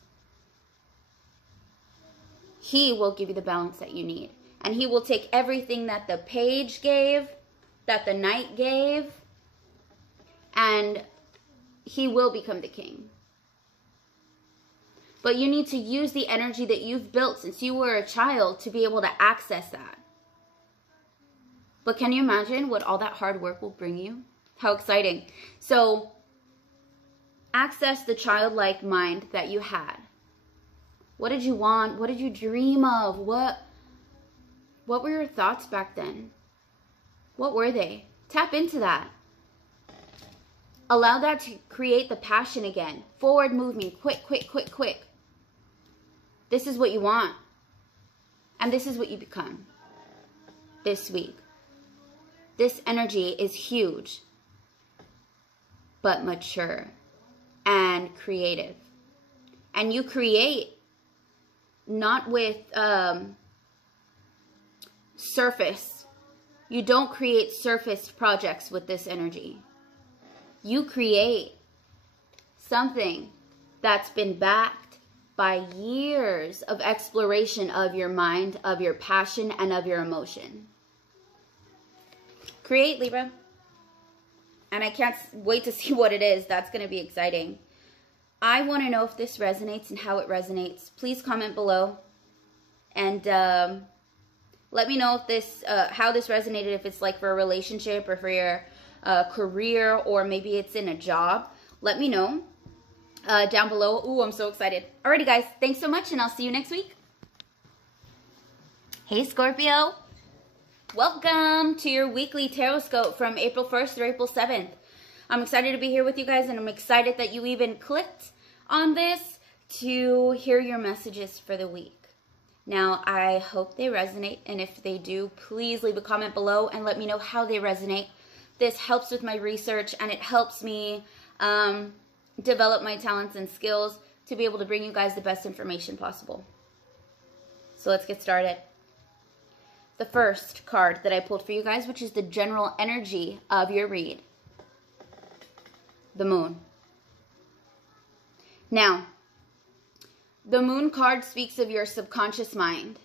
he will give you the balance that you need. And he will take everything that the Page gave, that the Knight gave, and he will become the King. But you need to use the energy that you've built since you were a child to be able to access that. But can you imagine what all that hard work will bring you? How exciting. So access the childlike mind that you had. What did you want? What did you dream of? What were your thoughts back then? What were they? Tap into that. Allow that to create the passion again. Forward movement, quick. This is what you want. And this is what you become this week. This energy is huge, but mature and creative. And you create not with surface. You don't create surface projects with this energy. You create something that's been backed by years of exploration of your mind, of your passion, and of your emotion. Create, Libra. And I can't wait to see what it is. That's going to be exciting. I want to know if this resonates and how it resonates. Please comment below. And let me know if this, how this resonated, if it's like for a relationship or for your career, or maybe it's in a job. Let me know down below. Ooh, I'm so excited. Alrighty, guys. Thanks so much, and I'll see you next week. Hey, Scorpio. Welcome to your weekly TarotScope from April 1st through April 7th. I'm excited to be here with you guys, and I'm excited that you even clicked on this to hear your messages for the week. Now, I hope they resonate, and if they do, please leave a comment below and let me know how they resonate. This helps with my research, and it helps me develop my talents and skills to be able to bring you guys the best information possible. So let's get started. The first card that I pulled for you guys, which is the general energy of your read. The Moon. Now, the Moon card speaks of your subconscious mind,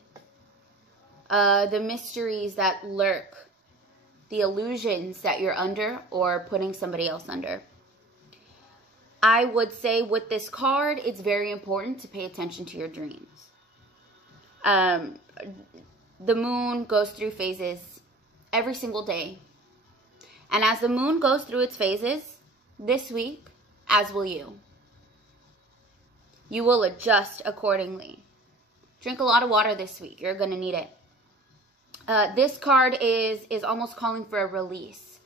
the mysteries that lurk, the illusions that you're under or putting somebody else under. I would say with this card, it's very important to pay attention to your dreams. The moon goes through phases every single day. And as the moon goes through its phases this week, as will you. You will adjust accordingly. Drink a lot of water this week. You're going to need it. This card is almost calling for a release.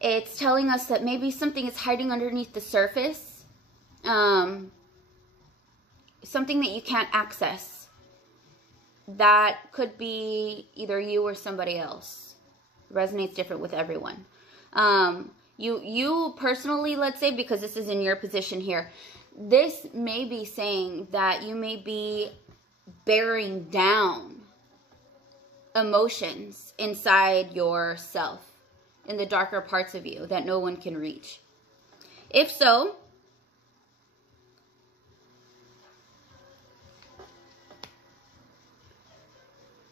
It's telling us that maybe something is hiding underneath the surface. Something that you can't access. That could be either you or somebody else. It resonates different with everyone. You personally, let's say, because this is in your position here, this may be saying that you may be bearing down emotions inside yourself, in the darker parts of you that no one can reach. If so,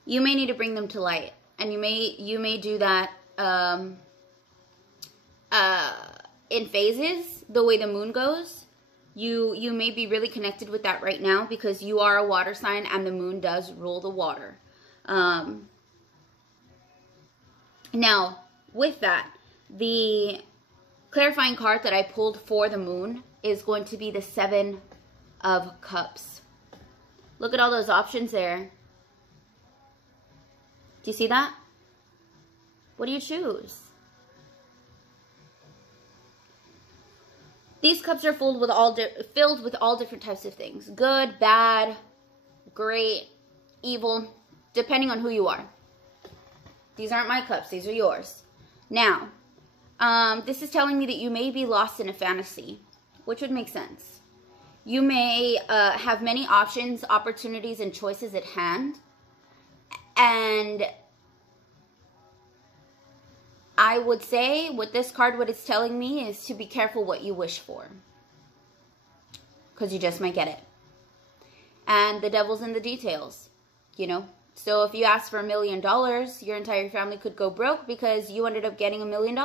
you may need to bring them to light, and you may do that in phases, the way the moon goes. You may be really connected with that right now because you are a water sign and the moon does rule the water. Now, with that, the clarifying card that I pulled for the moon is going to be the 7 of Cups. Look at all those options there. Do you see that? What do you choose? These cups are filled with all different types of things. Good, bad, great, evil, depending on who you are. These aren't my cups. These are yours. Now, this is telling me that you may be lost in a fantasy, which would make sense. You may have many options, opportunities, and choices at hand. And I would say with this card, what it's telling me is to be careful what you wish for, because you just might get it. And the devil's in the details, you know. So if you ask for $1 million, your entire family could go broke because you ended up getting $1 million.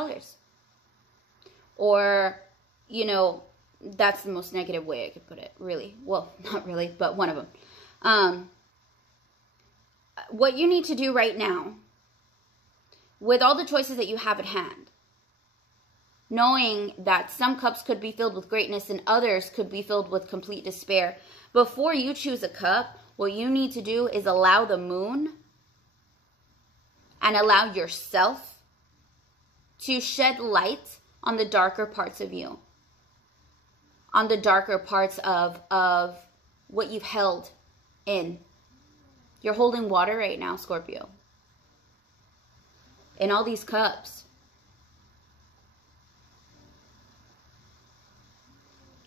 Or, you know, that's the most negative way I could put it, really. Well, not really, but one of them. What you need to do right now, with all the choices that you have at hand, knowing that some cups could be filled with greatness and others could be filled with complete despair, before you choose a cup, what you need to do is allow the moon and allow yourself to shed light on the darker parts of you, on the darker parts of what you've held in. You're holding water right now, Scorpio, in all these cups.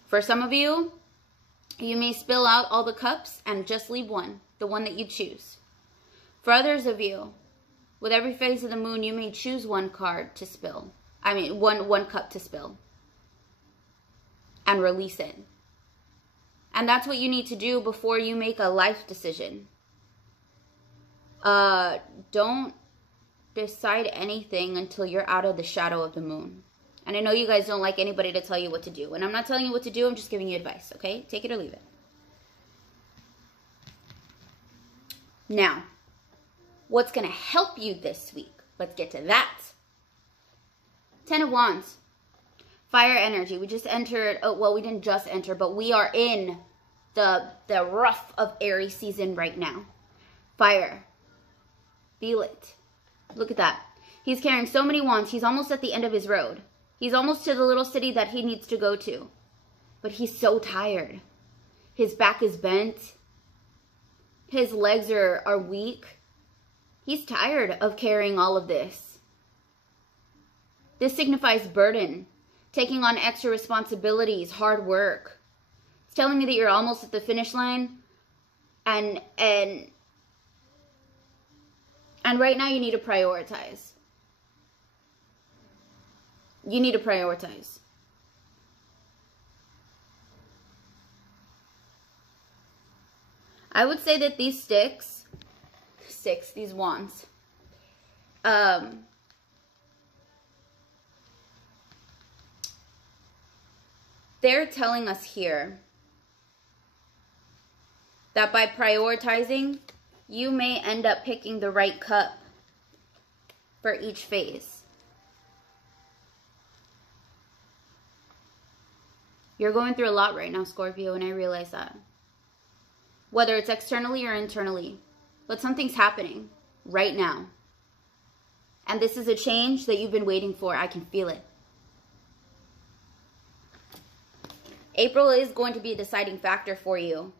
For some of you, you may spill out all the cups and just leave one, the one that you choose. For others of you, with every phase of the moon, you may choose one card to spill. I mean, one cup to spill. And release it. And that's what you need to do before you make a life decision. Don't decide anything until you're out of the shadow of the moon. And I know you guys don't like anybody to tell you what to do. And I'm not telling you what to do. I'm just giving you advice, okay? Take it or leave it. Now, what's going to help you this week? Let's get to that. 10 of Wands. Fire energy. We just entered, oh, well, we didn't just enter, but we are in the rough of Aries season right now. Fire. Feel it. Look at that. He's carrying so many wands. He's almost at the end of his road. He's almost to the little city that he needs to go to. But he's so tired. His back is bent. His legs are weak. He's tired of carrying all of this. This signifies burden, taking on extra responsibilities, hard work. It's telling me that you're almost at the finish line, and right now you need to prioritize. You need to prioritize. I would say that these these wands, they're telling us here that by prioritizing, you may end up picking the right cup for each phase. You're going through a lot right now, Scorpio, and I realize that. Whether it's externally or internally. But something's happening right now. And this is a change that you've been waiting for. I can feel it. April is going to be a deciding factor for you.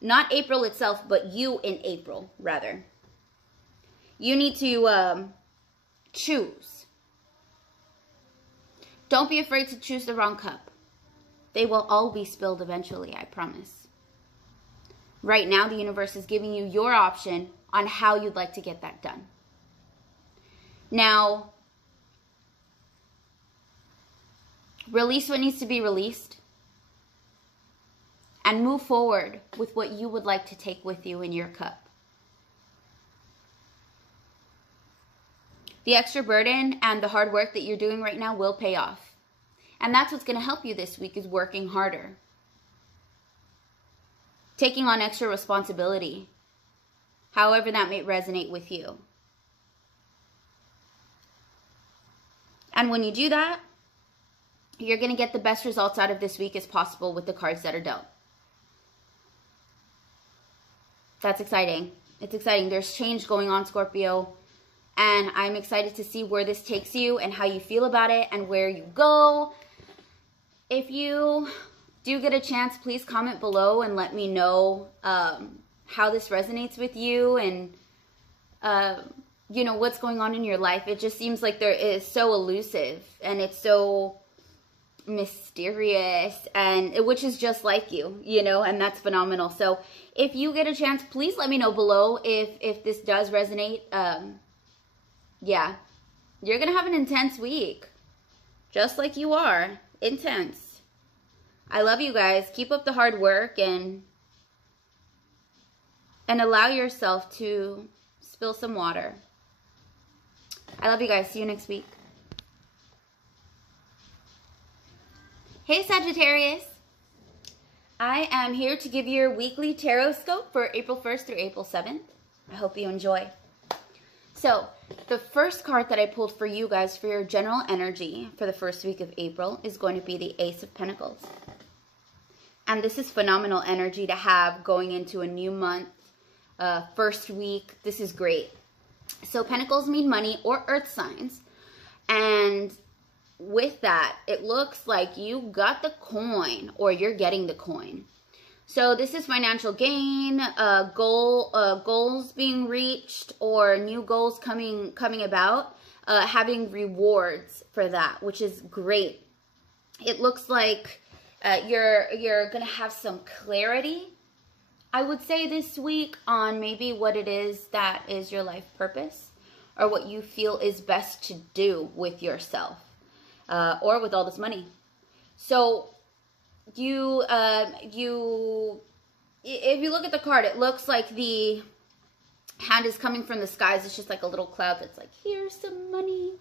Not April itself, but you in April, rather. You need to choose. Don't be afraid to choose the wrong cup. They will all be spilled eventually, I promise. Right now, the universe is giving you your option on how you'd like to get that done. Now, release what needs to be released and move forward with what you would like to take with you in your cup. The extra burden and the hard work that you're doing right now will pay off. And that's what's going to help you this week, is working harder. Taking on extra responsibility, however that may resonate with you. And when you do that, you're going to get the best results out of this week as possible with the cards that are dealt. That's exciting. It's exciting. There's change going on, Scorpio. And I'm excited to see where this takes you and how you feel about it and where you go. If you do get a chance, please comment below and let me know how this resonates with you and, you know, what's going on in your life. It just seems like there is so elusive and it's so mysterious, and which is just like you, you know, and that's phenomenal. So if you get a chance, please let me know below if this does resonate. Yeah, you're going to have an intense week, just like you are. Intense. I love you guys. Keep up the hard work and allow yourself to spill some water. I love you guys. See you next week. Hey Sagittarius. I am here to give you your weekly tarot scope for April 1st through April 7th. I hope you enjoy. So, the first card that I pulled for you guys for your general energy for the first week of April is going to be the Ace of Pentacles. And this is phenomenal energy to have going into a new month, first week. This is great. So, Pentacles mean money or earth signs. And with that, it looks like you got the coin or you're getting the coin. So this is financial gain, goals being reached, or new goals coming about, having rewards for that, which is great. It looks like you're gonna have some clarity, I would say, this week on maybe what it is that is your life purpose, or what you feel is best to do with yourself, or with all this money. So if you look at the card, it looks like the hand is coming from the skies. It's just like a little cloud that's like, here's some money,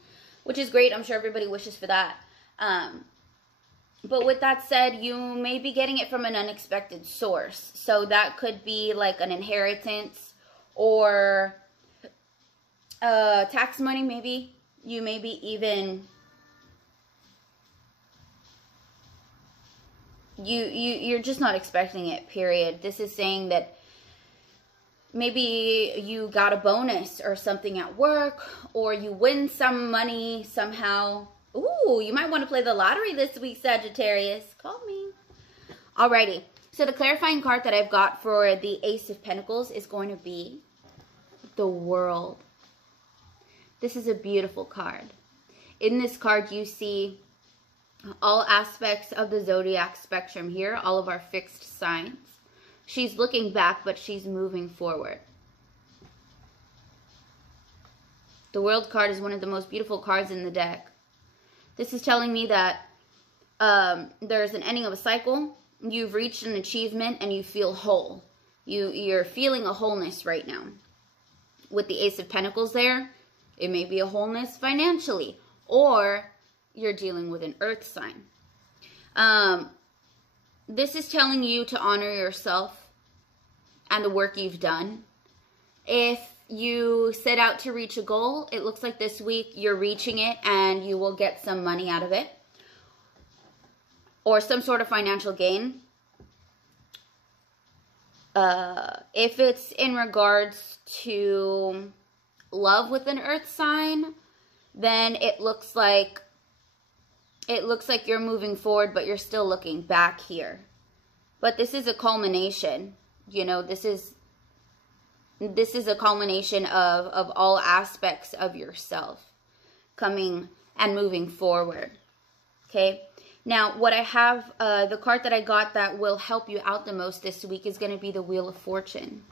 which is great. I'm sure everybody wishes for that. But with that said, you may be getting it from an unexpected source. So that could be like an inheritance, or tax money, maybe. You maybe even you're just not expecting it, period. This is saying that maybe you got a bonus or something at work, or you win some money somehow. Ooh, you might want to play the lottery this week, Sagittarius. Call me. Alrighty. So the clarifying card that I've got for the Ace of Pentacles is going to be the World. This is a beautiful card. In this card, you see all aspects of the zodiac spectrum here, all of our fixed signs. She's looking back, but she's moving forward. The World card is one of the most beautiful cards in the deck. This is telling me that there's an ending of a cycle. You've reached an achievement and you feel whole. You're feeling a wholeness right now. With the Ace of Pentacles there, it may be a wholeness financially, or you're dealing with an earth sign. This is telling you to honor yourself and the work you've done. If you set out to reach a goal, it looks like this week you're reaching it and you will get some money out of it, or some sort of financial gain. If it's in regards to love with an earth sign, then it looks like you're moving forward, but you're still looking back here. But this is a culmination. You know, this is a culmination of all aspects of yourself coming and moving forward. Okay. Now, what I have, the card that I got that will help you out the most this week is going to be the Wheel of Fortune.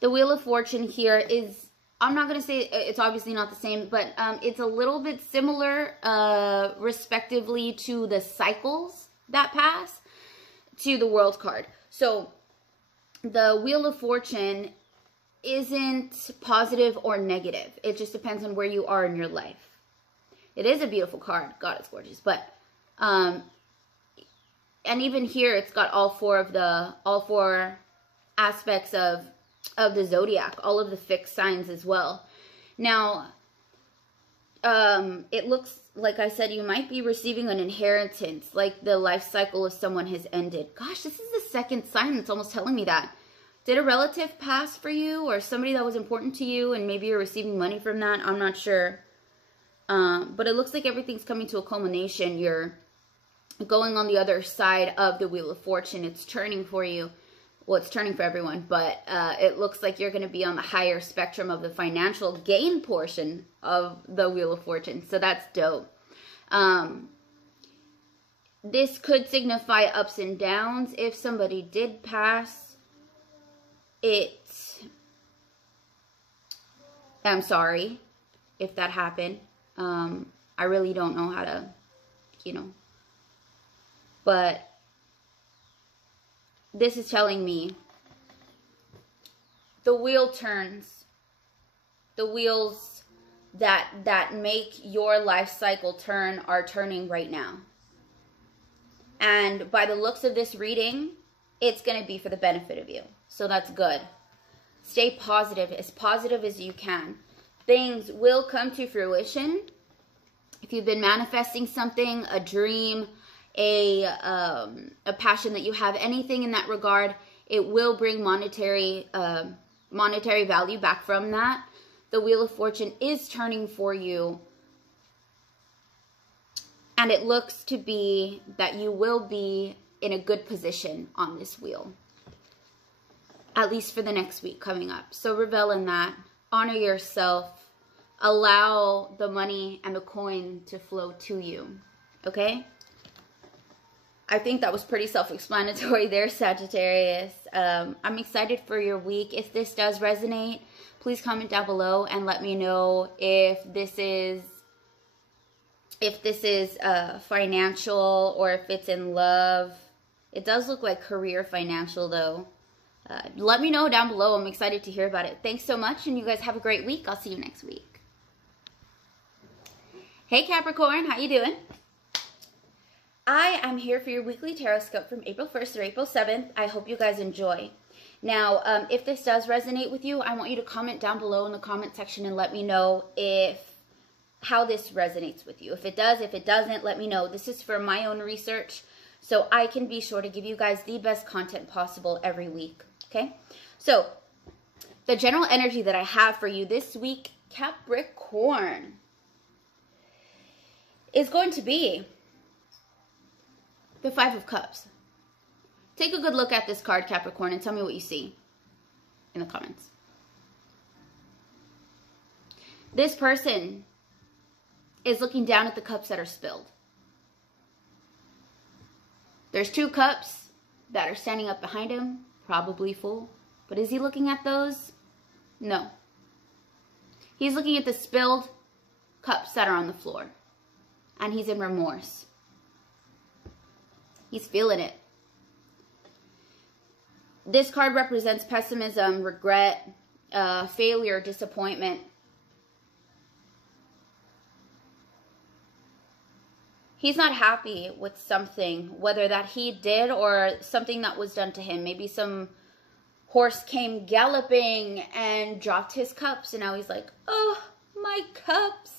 The Wheel of Fortune here is, I'm not going to say it's obviously not the same, but it's a little bit similar, respectively, to the cycles that pass to the World card. So the Wheel of Fortune isn't positive or negative. It just depends on where you are in your life. It is a beautiful card. God, it's gorgeous. But, and even here, it's got all four aspects of the zodiac, all of the fixed signs as well. Now, it looks like I said, you might be receiving an inheritance, like the life cycle of someone has ended. Gosh, this is the second sign that's almost telling me that. Did a relative pass for you, or somebody that was important to you, and maybe you're receiving money from that? I'm not sure. But it looks like everything's coming to a culmination. You're going on the other side of the Wheel of Fortune. It's turning for you. Well, it's turning for everyone, but it looks like you're going to be on the higher spectrum of the financial gain portion of the Wheel of Fortune. So that's dope. This could signify ups and downs. If somebody did pass, I'm sorry if that happened. I really don't know how to, but this is telling me the wheel turns. The wheels that make your life cycle turn are turning right now. And by the looks of this reading, it's going to be for the benefit of you. So that's good. Stay positive as you can. Things will come to fruition. If you've been manifesting something, a dream, a passion that you have, anything in that regard, it will bring monetary value back from that. The Wheel of Fortune is turning for you, and it looks to be that you will be in a good position on this wheel, at least for the next week coming up. So revel in that. Honor yourself. Allow the money and the coin to flow to you. Okay? I think that was pretty self-explanatory there, Sagittarius. I'm excited for your week. If this does resonate, please comment down below and let me know if this is financial or if it's in love. It does look like career financial though. Let me know down below. I'm excited to hear about it. Thanks so much, and you guys have a great week. I'll see you next week. Hey Capricorn, how you doing? I am here for your weekly TarotScope from April 1st through April 7th. I hope you guys enjoy. Now, if this does resonate with you, I want you to comment down below in the comment section and let me know how this resonates with you. If it does, if it doesn't, let me know. This is for my own research, so I can be sure to give you guys the best content possible every week, okay? So, the general energy that I have for you this week, Capricorn, is going to be the Five of Cups. Take a good look at this card, Capricorn, and tell me what you see in the comments. This person is looking down at the cups that are spilled. There's 2 cups that are standing up behind him, probably full. But is he looking at those? No. He's looking at the spilled cups that are on the floor. And he's in remorse. He's feeling it. This card represents pessimism, regret, failure, disappointment. He's not happy with something, whether that he did or something that was done to him. Maybe some horse came galloping and dropped his cups, and now he's like, oh, my cups.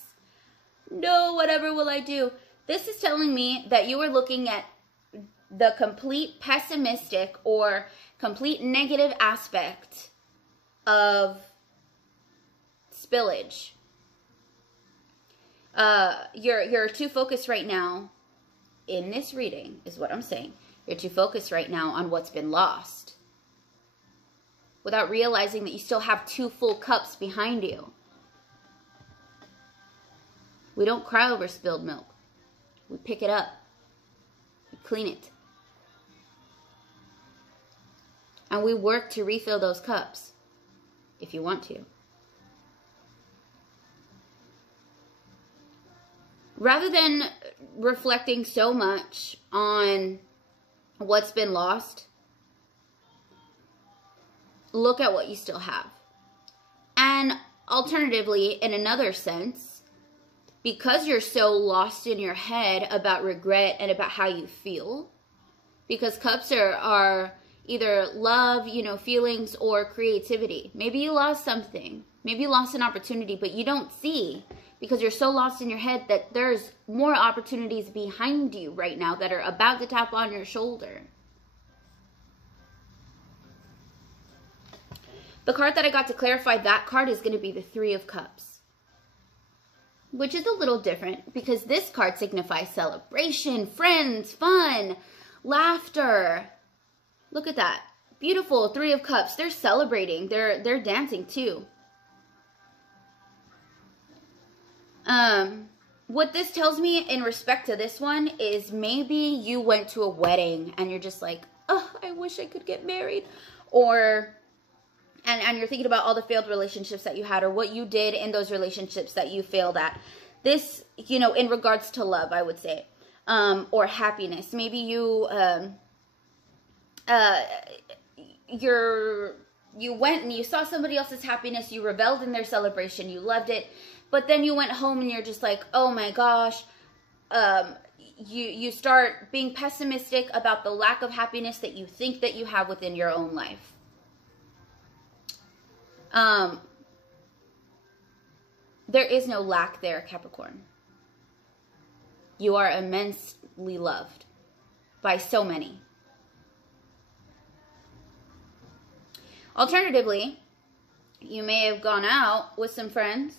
No, whatever will I do? This is telling me that you are looking at the complete pessimistic or complete negative aspect of spillage. You're too focused right now in this reading, is what I'm saying. You're too focused right now on what's been lost, without realizing that you still have 2 full cups behind you. We don't cry over spilled milk. We pick it up. We clean it. And we work to refill those cups, if you want to. Rather than reflecting so much on what's been lost, look at what you still have. And alternatively, in another sense, because you're so lost in your head about regret and about how you feel, because cups are either love, feelings, or creativity. Maybe you lost something. Maybe you lost an opportunity, but you don't see, because you're so lost in your head, that there's more opportunities behind you right now that are about to tap on your shoulder. The card that I got to clarify that card is going to be the 3 of Cups, which is a little different because this card signifies celebration, friends, fun, laughter. Look at that. Beautiful 3 of Cups. They're celebrating. They're dancing too. What this tells me in respect to this one is maybe you went to a wedding and you're just like, oh, I wish I could get married. Or, and you're thinking about all the failed relationships that you had or what you did in those relationships that you failed at. This, in regards to love, I would say, or happiness. Maybe you, you went and you saw somebody else's happiness, you reveled in their celebration, you loved it, but then you went home and you're just like, oh my gosh, you start being pessimistic about the lack of happiness that you think that you have within your own life. There is no lack there, Capricorn. You are immensely loved by so many. Alternatively, you may have gone out with some friends,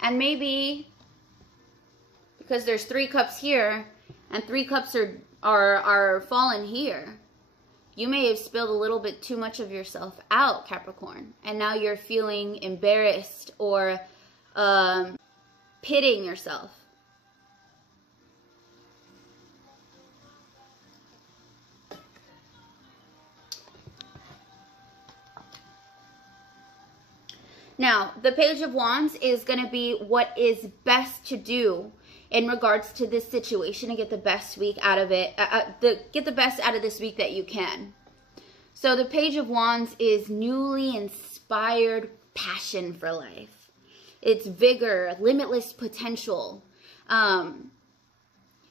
and maybe because there's 3 cups here and 3 cups are fallen here, you may have spilled a little bit too much of yourself out, Capricorn, and now you're feeling embarrassed or pitying yourself. Now, the Page of Wands is going to be what is best to do in regards to this situation and get the best week out of it. Get the best out of this week that you can. So the Page of Wands is newly inspired passion for life. It's vigor, limitless potential. Now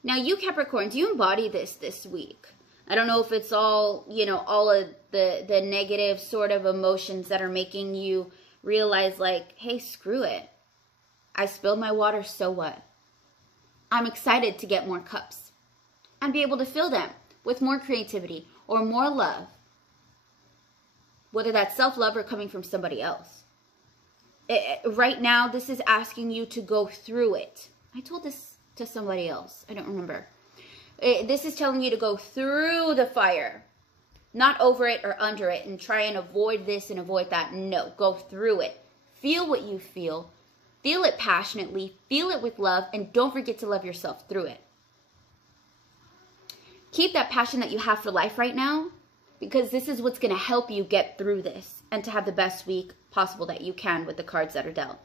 you Capricorns, you embody this week. I don't know if it's all, you know, all of the negative sort of emotions that are making you realize like, hey, screw it. I spilled my water, so what? I'm excited to get more cups and be able to fill them with more creativity or more love. Whether that's self-love or coming from somebody else. Right now, this is asking you to go through it. I told this to somebody else. I don't remember. This is telling you to go through the fire. Not over it or under it and try and avoid this and avoid that. No, go through it. Feel what you feel. Feel it passionately. Feel it with love. And don't forget to love yourself through it. Keep that passion that you have for life right now, because this is what's going to help you get through this and to have the best week possible that you can with the cards that are dealt.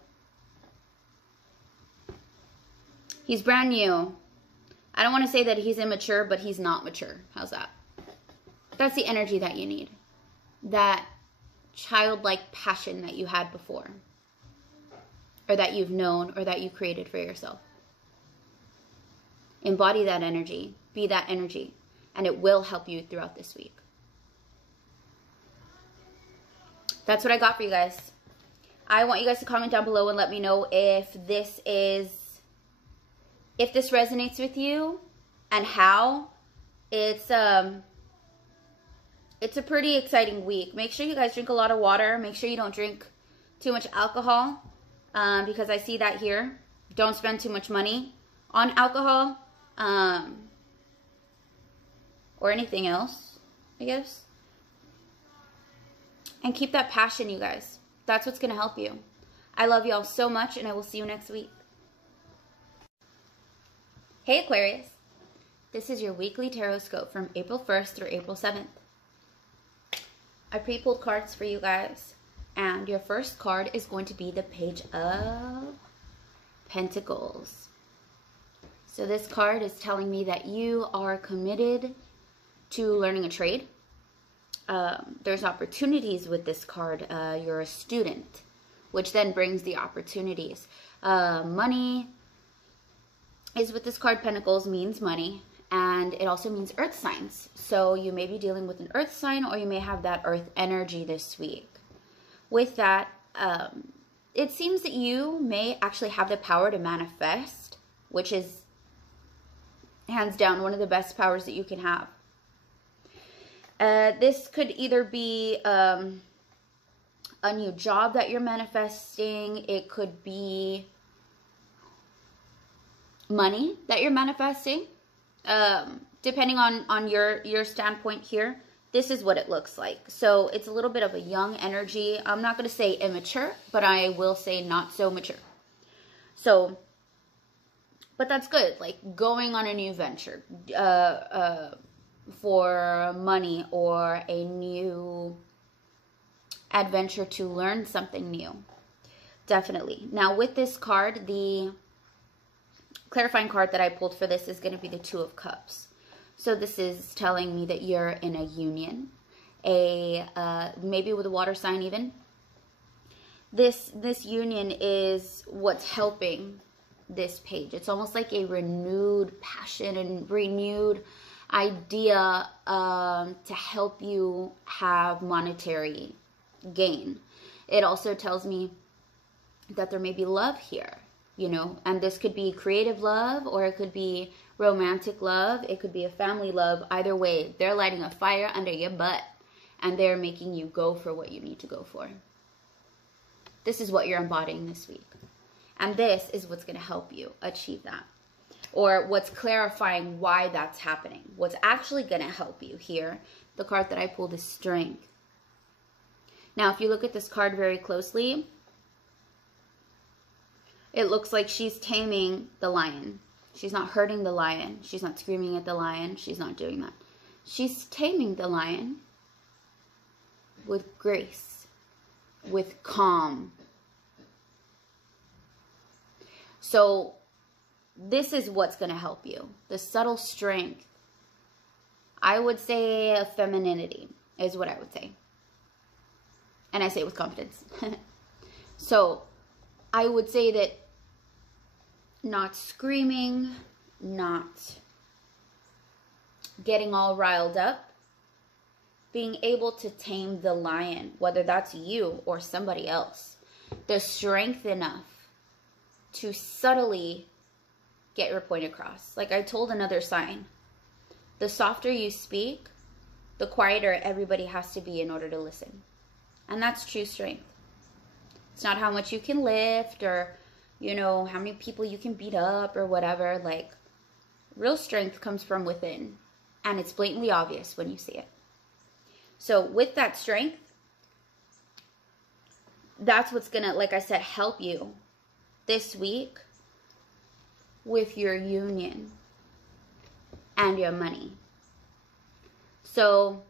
He's brand new. I don't want to say that he's immature, but he's not mature. How's that? That's the energy that you need. That childlike passion that you had before. Or that you've known, or that you created for yourself. Embody that energy. Be that energy. And it will help you throughout this week. That's what I got for you guys. I want you guys to comment down below and let me know if this resonates with you and how. It's a pretty exciting week. Make sure you guys drink a lot of water. Make sure you don't drink too much alcohol, because I see that here. Don't spend too much money on alcohol, or anything else, I guess. And keep that passion, you guys. That's what's going to help you. I love y'all so much, and I will see you next week. Hey, Aquarius. This is your weekly TarotScope from April 1st through April 7th. I pre-pulled cards for you guys, and your first card is going to be the Page of Pentacles. So this card is telling me that you are committed to learning a trade. There's opportunities with this card. You're a student, which then brings the opportunities. Money is with this card. Pentacles means money, and it also means earth signs. So you may be dealing with an earth sign, or you may have that earth energy this week. With that, it seems that you may actually have the power to manifest, which is hands down one of the best powers that you can have. This could either be a new job that you're manifesting. It could be money that you're manifesting. Depending on your standpoint here, this is what it looks like. So it's a little bit of a young energy. I'm not going to say immature, but I will say not so mature. So, but that's good. Like going on a new venture, for money, or a new adventure to learn something new. Definitely. Now with this card, the clarifying card that I pulled for this is going to be the Two of Cups. So this is telling me that you're in a union, maybe with a water sign even. This union is what's helping this page. It's almost like a renewed passion and renewed idea to help you have monetary gain. It also tells me that there may be love here, you know, and this could be creative love, or it could be romantic love. It could be a family love. Either way, they're lighting a fire under your butt, and they're making you go for what you need to go for. This is what you're embodying this week, and this is what's going to help you achieve that. Or what's clarifying why that's happening. What's actually going to help you here. The card that I pulled is Strength. Now, if you look at this card very closely, it looks like she's taming the lion. She's not hurting the lion. She's not screaming at the lion. She's not doing that. She's taming the lion with grace, with calm. So this is what's going to help you. The subtle strength. I would say femininity is what I would say. And I say it with confidence. So I would say that not screaming, not getting all riled up, being able to tame the lion, whether that's you or somebody else. The strength enough to subtly get your point across. Like I told another sign, the softer you speak, the quieter everybody has to be in order to listen. And that's true strength. It's not how much you can lift or, you know, how many people you can beat up or whatever. Like, real strength comes from within. And it's blatantly obvious when you see it. So with that strength, that's what's going to, like I said, help you this week with your union and your money. So,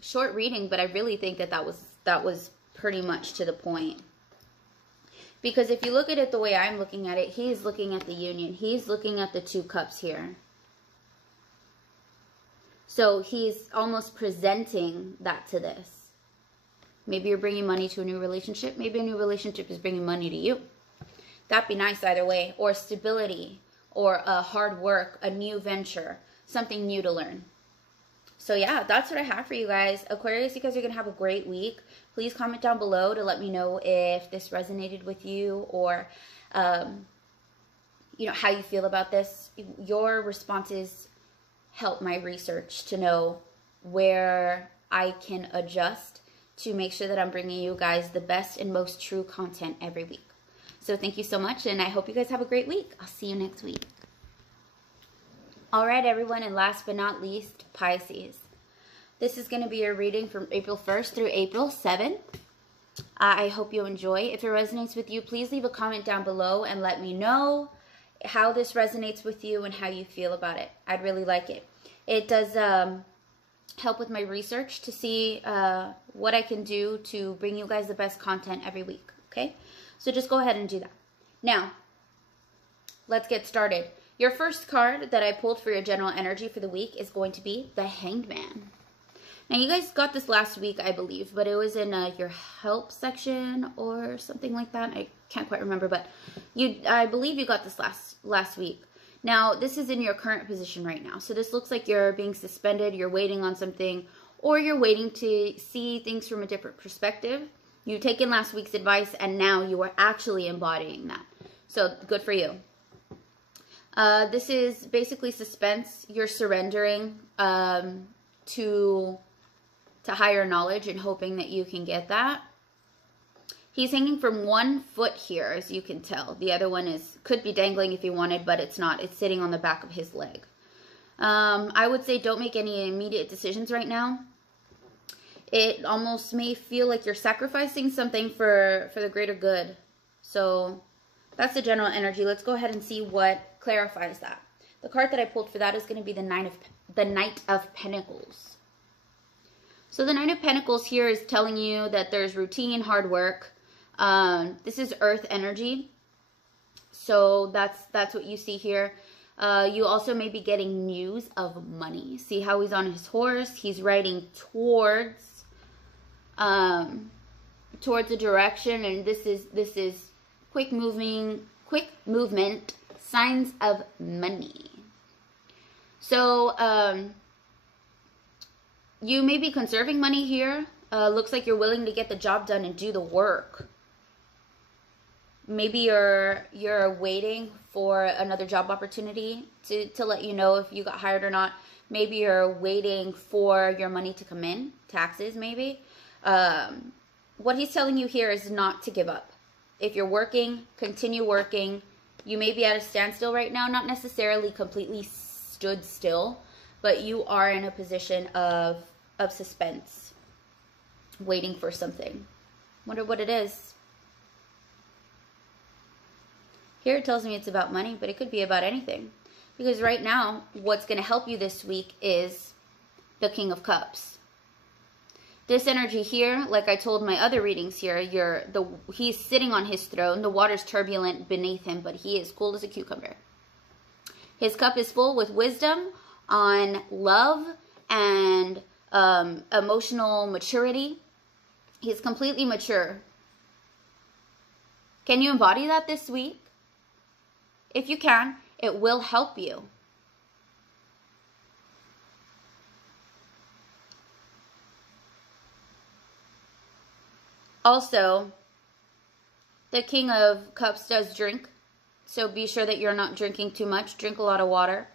short reading, but I really think that was pretty much to the point. Because if you look at it the way I'm looking at it, he's looking at the union. He's looking at the 2 cups here. So he's almost presenting that to this. Maybe you're bringing money to a new relationship. Maybe a new relationship is bringing money to you. That'd be nice either way. Or stability, or hard work, a new venture, something new to learn. So yeah, that's what I have for you guys. Aquarius, you guys are going to have a great week. Please comment down below to let me know if this resonated with you, or, you know, how you feel about this. Your responses help my research to know where I can adjust to make sure that I'm bringing you guys the best and most true content every week. So thank you so much, and I hope you guys have a great week. I'll see you next week. All right, everyone, and last but not least, Pisces. This is going to be your reading from April 1st through April 7th. I hope you enjoy. If it resonates with you, please leave a comment down below and let me know how this resonates with you and how you feel about it. I'd really like it. It does help with my research to see what I can do to bring you guys the best content every week, okay? So just go ahead and do that. Now, let's get started. Your first card that I pulled for your general energy for the week is going to be the Hanged Man. Now, you guys got this last week, I believe, but it was in your help section or something like that. I can't quite remember, but I believe you got this last week. Now, this is in your current position right now. So this looks like you're being suspended, you're waiting on something, or you're waiting to see things from a different perspective. You've taken last week's advice, and now you are actually embodying that. So good for you. This is basically suspense. You're surrendering to higher knowledge and hoping that you can get that. He's hanging from 1 foot here, as you can tell. The other one could be dangling if he wanted, but it's not. It's sitting on the back of his leg. I would say don't make any immediate decisions right now. It almost may feel like you're sacrificing something for the greater good. So that's the general energy. Let's go ahead and see what clarifies that. The card that I pulled for that is going to be the Knight of Pentacles. So the Knight of Pentacles here is telling you that there's routine, hard work. This is earth energy. So that's what you see here. You also may be getting news of money. See how he's on his horse? He's riding towards a direction, and this is quick movement, signs of money. So you may be conserving money here. Looks like you're willing to get the job done and do the work. Maybe you're waiting for another job opportunity to let you know if you got hired or not. Maybe you're waiting for your money to come in, taxes maybe. What he's telling you here is not to give up. If you're working, continue working. You may be at a standstill right now, not necessarily completely stood still, but you are in a position of suspense, waiting for something. Wonder what it is. Here it tells me it's about money, but it could be about anything. Because right now, what's going to help you this week is the King of Cups. This energy here, like I told my other readings here, he's sitting on his throne. The water's turbulent beneath him, but he is cool as a cucumber. His cup is full with wisdom on love and emotional maturity. He's completely mature. Can you embody that this week? If you can, it will help you. Also, the King of Cups does drink, so be sure that you're not drinking too much. Drink a lot of water.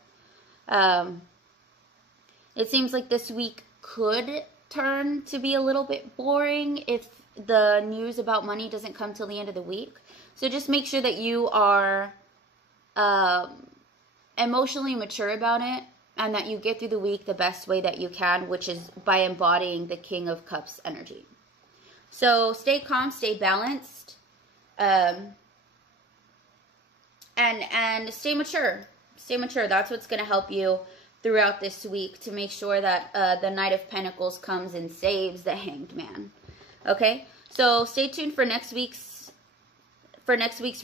It seems like this week could turn to be a little bit boring if the news about money doesn't come till the end of the week. So just make sure that you are emotionally mature about it, and that you get through the week the best way that you can, which is by embodying the King of Cups energy. So stay calm, stay balanced, and stay mature. Stay mature. That's what's going to help you throughout this week to make sure that the Knight of Pentacles comes and saves the Hanged Man. Okay? So stay tuned for next week's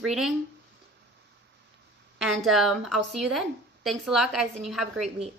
reading. And I'll see you then. Thanks a lot, guys, and you have a great week.